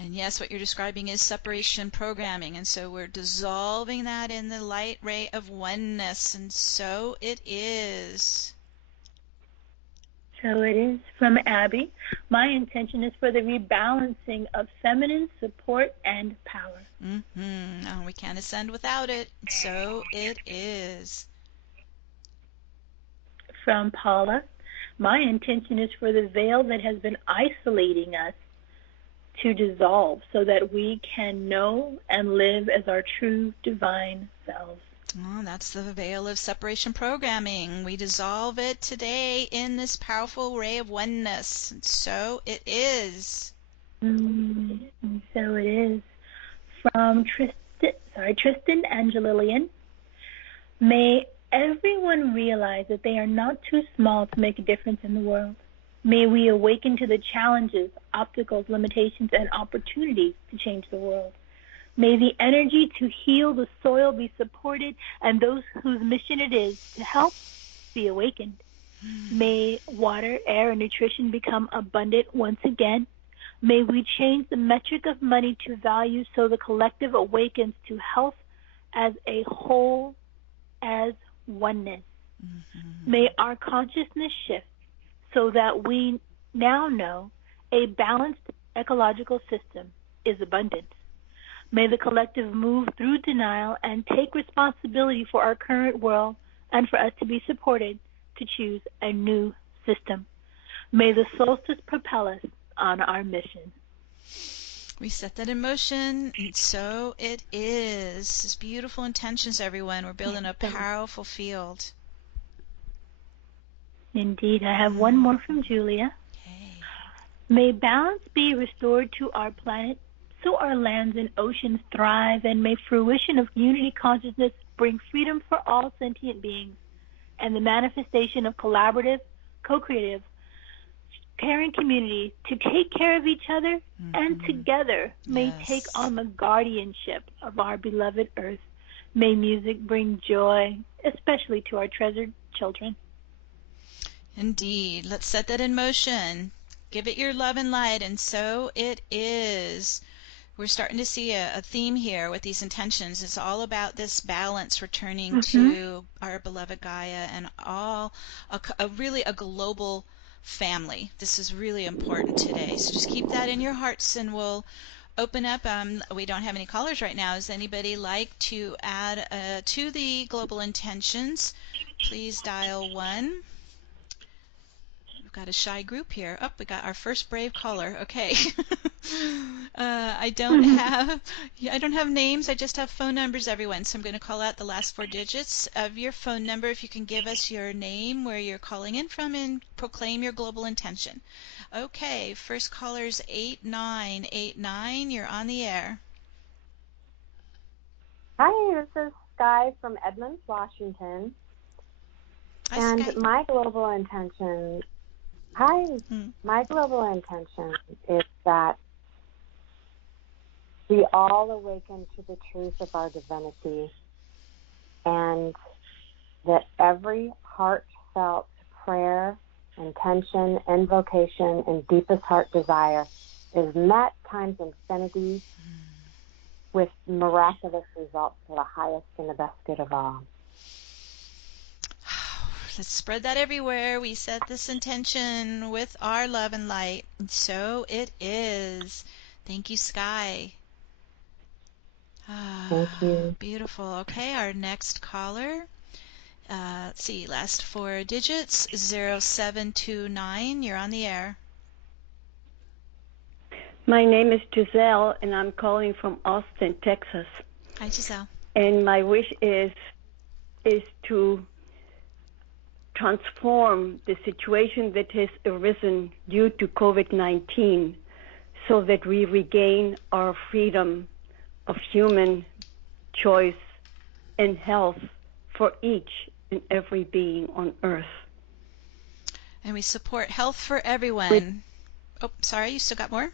And yes, what you're describing is separation programming, and so we're dissolving that in the light ray of oneness, and so it is. So it is. From Abby: my intention is for the rebalancing of feminine support and power. Oh, we can't ascend without it, so it is. From Paula: my intention is for the veil that has been isolating us to dissolve so that we can know and live as our true divine selves. Oh, that's the veil of separation programming. We dissolve it today in this powerful ray of oneness. And so it is. And so it is. From Tristan and Lillian: may everyone realize that they are not too small to make a difference in the world. May we awaken to the challenges, obstacles, limitations, and opportunities to change the world. May the energy to heal the soil be supported, and those whose mission it is to help be awakened. May water, air, and nutrition become abundant once again. May we change the metric of money to value so the collective awakens to health as a whole, as oneness. May our consciousness shift so that we now know a balanced ecological system is abundant. May the collective move through denial and take responsibility for our current world and for us to be supported to choose a new system. May the solstice propel us on our mission. We set that in motion, and so it is. It's beautiful intentions, everyone. We're building a powerful field. Indeed. I have one more from Julia. Okay. May balance be restored to our planet so our lands and oceans thrive, and may fruition of unity consciousness bring freedom for all sentient beings and the manifestation of collaborative, co-creative, caring community to take care of each other and together may take on the guardianship of our beloved Earth. May music bring joy, especially to our treasured children. Indeed. Let's set that in motion. Give it your love and light, and so it is. We're starting to see a theme here with these intentions. It's all about this balance returning to our beloved Gaia and really a global family. This is really important today. So just keep that in your hearts, and we'll open up. We don't have any callers right now. Does anybody like to add to the global intentions? Please dial 1. We've got a shy group here. Oh, we got our first brave caller. Okay. I don't have names. I just have phone numbers, everyone. So I'm going to call out the last 4 digits of your phone number. If you can give us your name, where you're calling in from, and proclaim your global intention. Okay. First caller's 8989. You're on the air. Hi, this is Sky from Edmonds, Washington. Hi, and Sky. my global intention. My global intention is that we all awaken to the truth of our divinity, and that every heartfelt prayer, intention, invocation, and deepest heart desire is met times infinity with miraculous results for the highest and the best good of all. Let's spread that everywhere. We set this intention with our love and light. And so it is. Thank you, Sky. Thank you. Beautiful. Okay, our next caller. Let's see, last 4 digits, 0729. You're on the air. My name is Giselle, and I'm calling from Austin, Texas. Hi, Giselle. And my wish is to transform the situation that has arisen due to COVID-19 so that we regain our freedom of human choice and health for each and every being on Earth. And we support health for everyone. Oh, sorry, you still got more?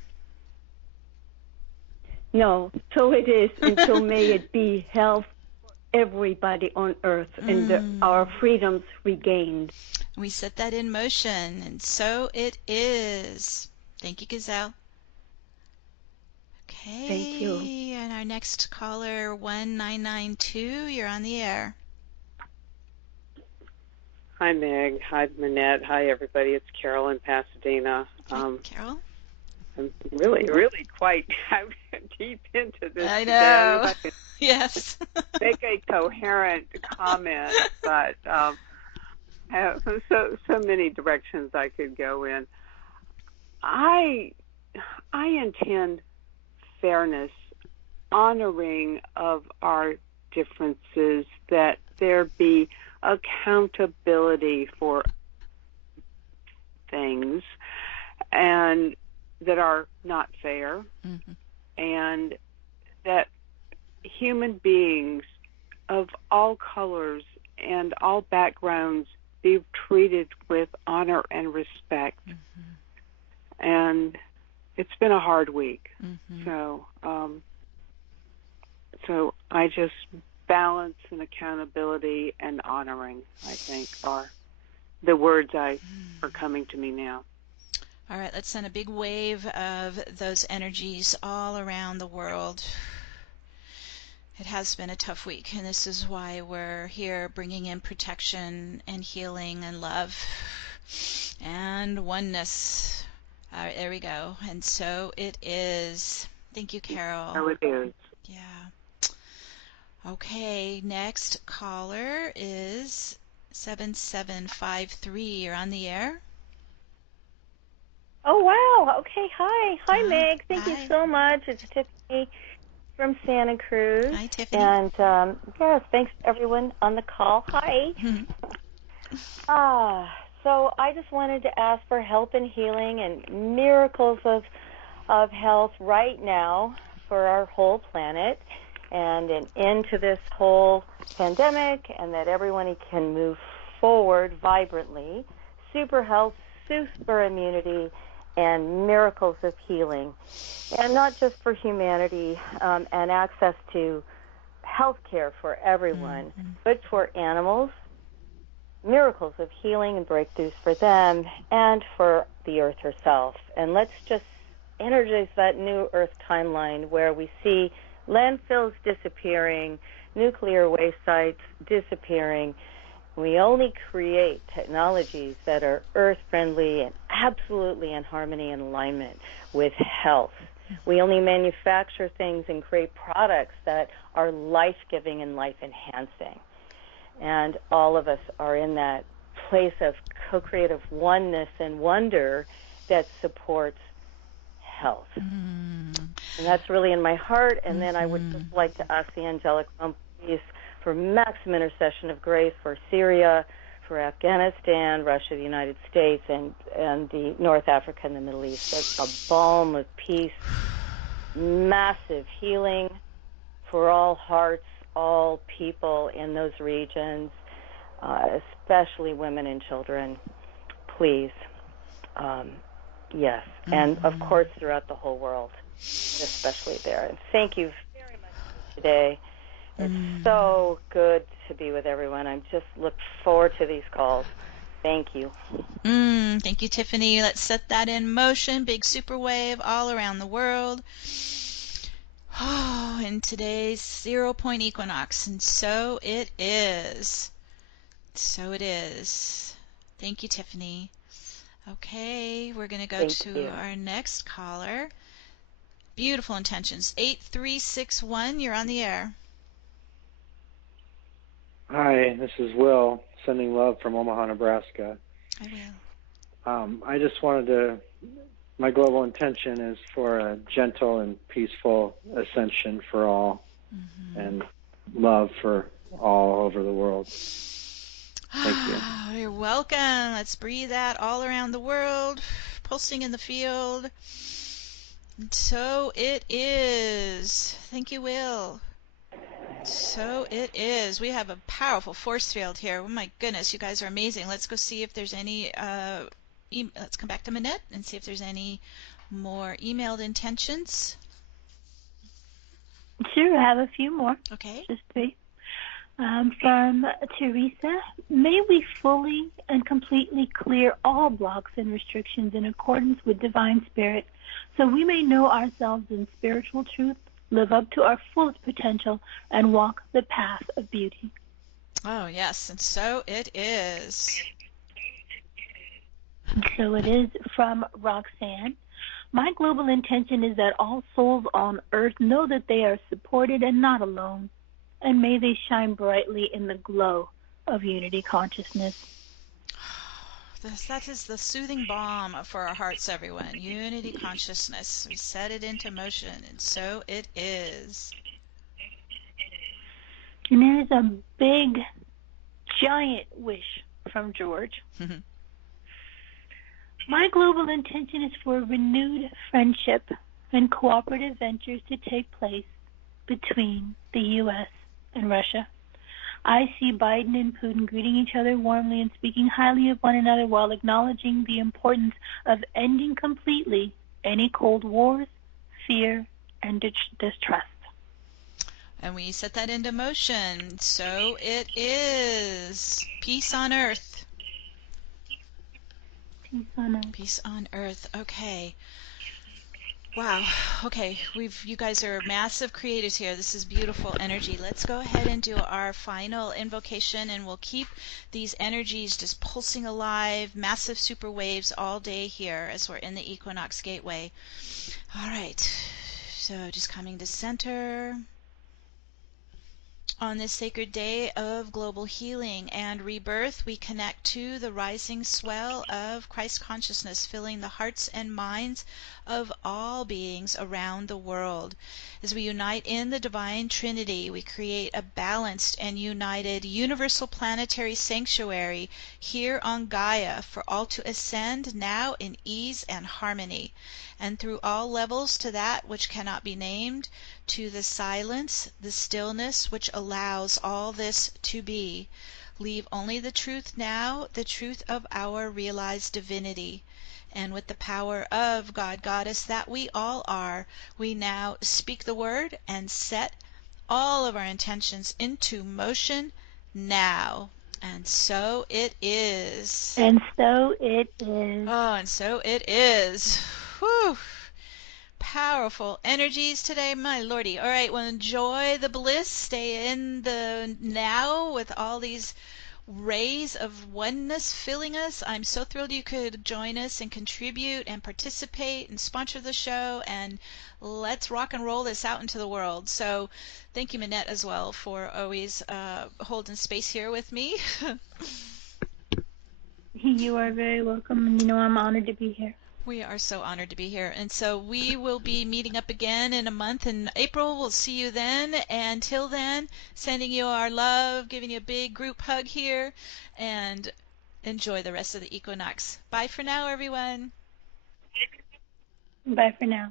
No, so it is, and so may it be health everybody on Earth and our freedoms regained. We set that in motion, and so it is. Thank you, Gazelle. Okay. Thank you. And our next caller, 1992, you're on the air. Hi, Meg. Hi, Manette. Hi, everybody. It's Carol in Pasadena. Hi, Carol. I'm really, really quite deep into this. I know. Today. Yes. Make a coherent comment, but have so many directions I could go in. I intend fairness, honoring of our differences, that there be accountability for things and that are not fair, and that human beings of all colors and all backgrounds be treated with honor and respect. And it's been a hard week. So I just balance and accountability and honoring, I think, are the words are coming to me now. All right, let's send a big wave of those energies all around the world. It has been a tough week, and this is why we're here bringing in protection and healing and love and oneness. All right, there we go. And so it is. Thank you, Carol. So it is. Okay, next caller is 7753. You're on the air. Oh, wow. Okay, hi. Hi, Meg. Thank you Hi. so much. It's Tiffany from Santa Cruz. Hi, Tiffany. And, yes, thanks to everyone on the call. Hi. So I just wanted to ask for help and healing and miracles of health right now for our whole planet and an end to this whole pandemic, and that everyone can move forward vibrantly. Super health, super immunity, and miracles of healing. And not just for humanity and access to health care for everyone, but for animals, miracles of healing and breakthroughs for them and for the Earth herself. And let's just energize that new Earth timeline where we see landfills disappearing, nuclear waste sites disappearing. We only create technologies that are Earth-friendly and absolutely in harmony and alignment with health. We only manufacture things and create products that are life-giving and life-enhancing. And all of us are in that place of co-creative oneness and wonder that supports health. And that's really in my heart. And then I would just like to ask the angelic realm, please, for maximum intercession of grace for Syria, for Afghanistan, Russia, the United States, and the North Africa and the Middle East. That's a balm of peace, massive healing for all hearts, all people in those regions, especially women and children, please. Yes, and of course throughout the whole world, especially there. And thank you very much for today. It's so good to be with everyone. I just look forward to these calls. Thank you. Thank you, Tiffany. Let's set that in motion. Big super wave all around the world. Oh, in today's 0-point equinox, and so it is. So it is. Thank you, Tiffany. Okay, we're going to go to our next caller. Beautiful intentions. 8361, you're on the air. Hi, this is Will, sending love from Omaha, Nebraska. I will. I just wanted to, my global intention is for a gentle and peaceful ascension for all, and love for all over the world. Thank you. You're welcome. Let's breathe that all around the world, pulsing in the field. And so it is. Thank you, Will. So it is. We have a powerful force field here. Oh my goodness, you guys are amazing. Let's go see if there's any, let's come back to Manette and see if there's any more emailed intentions. Sure, I have a few more. Okay. Just three. From Teresa, may we fully and completely clear all blocks and restrictions in accordance with divine spirit, so we may know ourselves in spiritual truth, live up to our fullest potential, and walk the path of beauty. Oh, yes, and so it is. And so it is from Roxanne. My global intention is that all souls on earth know that they are supported and not alone, and may they shine brightly in the glow of unity consciousness. That is the soothing balm for our hearts, everyone. Unity consciousness. We set it into motion, and so it is. And there's a big, giant wish from George. My global intention is for renewed friendship and cooperative ventures to take place between the U.S. and Russia. I see Biden and Putin greeting each other warmly and speaking highly of one another while acknowledging the importance of ending completely any Cold Wars, fear, and distrust. And we set that into motion. So it is. Peace on earth. Peace on earth. Peace on earth. Okay. Wow. Okay. You guys are massive creators here. This is beautiful energy. Let's go ahead and do our final invocation, and we'll keep these energies just pulsing alive, massive super waves all day here as we're in the Equinox Gateway. All right. So just coming to center. On this sacred day of global healing and rebirth, we connect to the rising swell of Christ consciousness filling the hearts and minds of all beings around the world. As we unite in the Divine Trinity, we create a balanced and united universal planetary sanctuary here on Gaia for all to ascend now in ease and harmony, and through all levels to that which cannot be named, to the silence, the stillness which allows all this to be. Leave only the truth now, the truth of our realized divinity. And with the power of God Goddess that we all are, we now speak the word and set all of our intentions into motion now. And so it is. And so it is. Oh, and so it is. Whew. Powerful energies today, my lordy. All right, well, enjoy the bliss. Stay in the now with all these rays of oneness filling us. I'm so thrilled you could join us and contribute and participate and sponsor the show, and let's rock and roll this out into the world. So thank you, Minette, as well, for always holding space here with me. You are very welcome, and I'm honored to be here. We are so honored to be here. And so we will be meeting up again in a month in April. We'll see you then. And till then, sending you our love, giving you a big group hug here, and enjoy the rest of the equinox. Bye for now, everyone. Bye for now.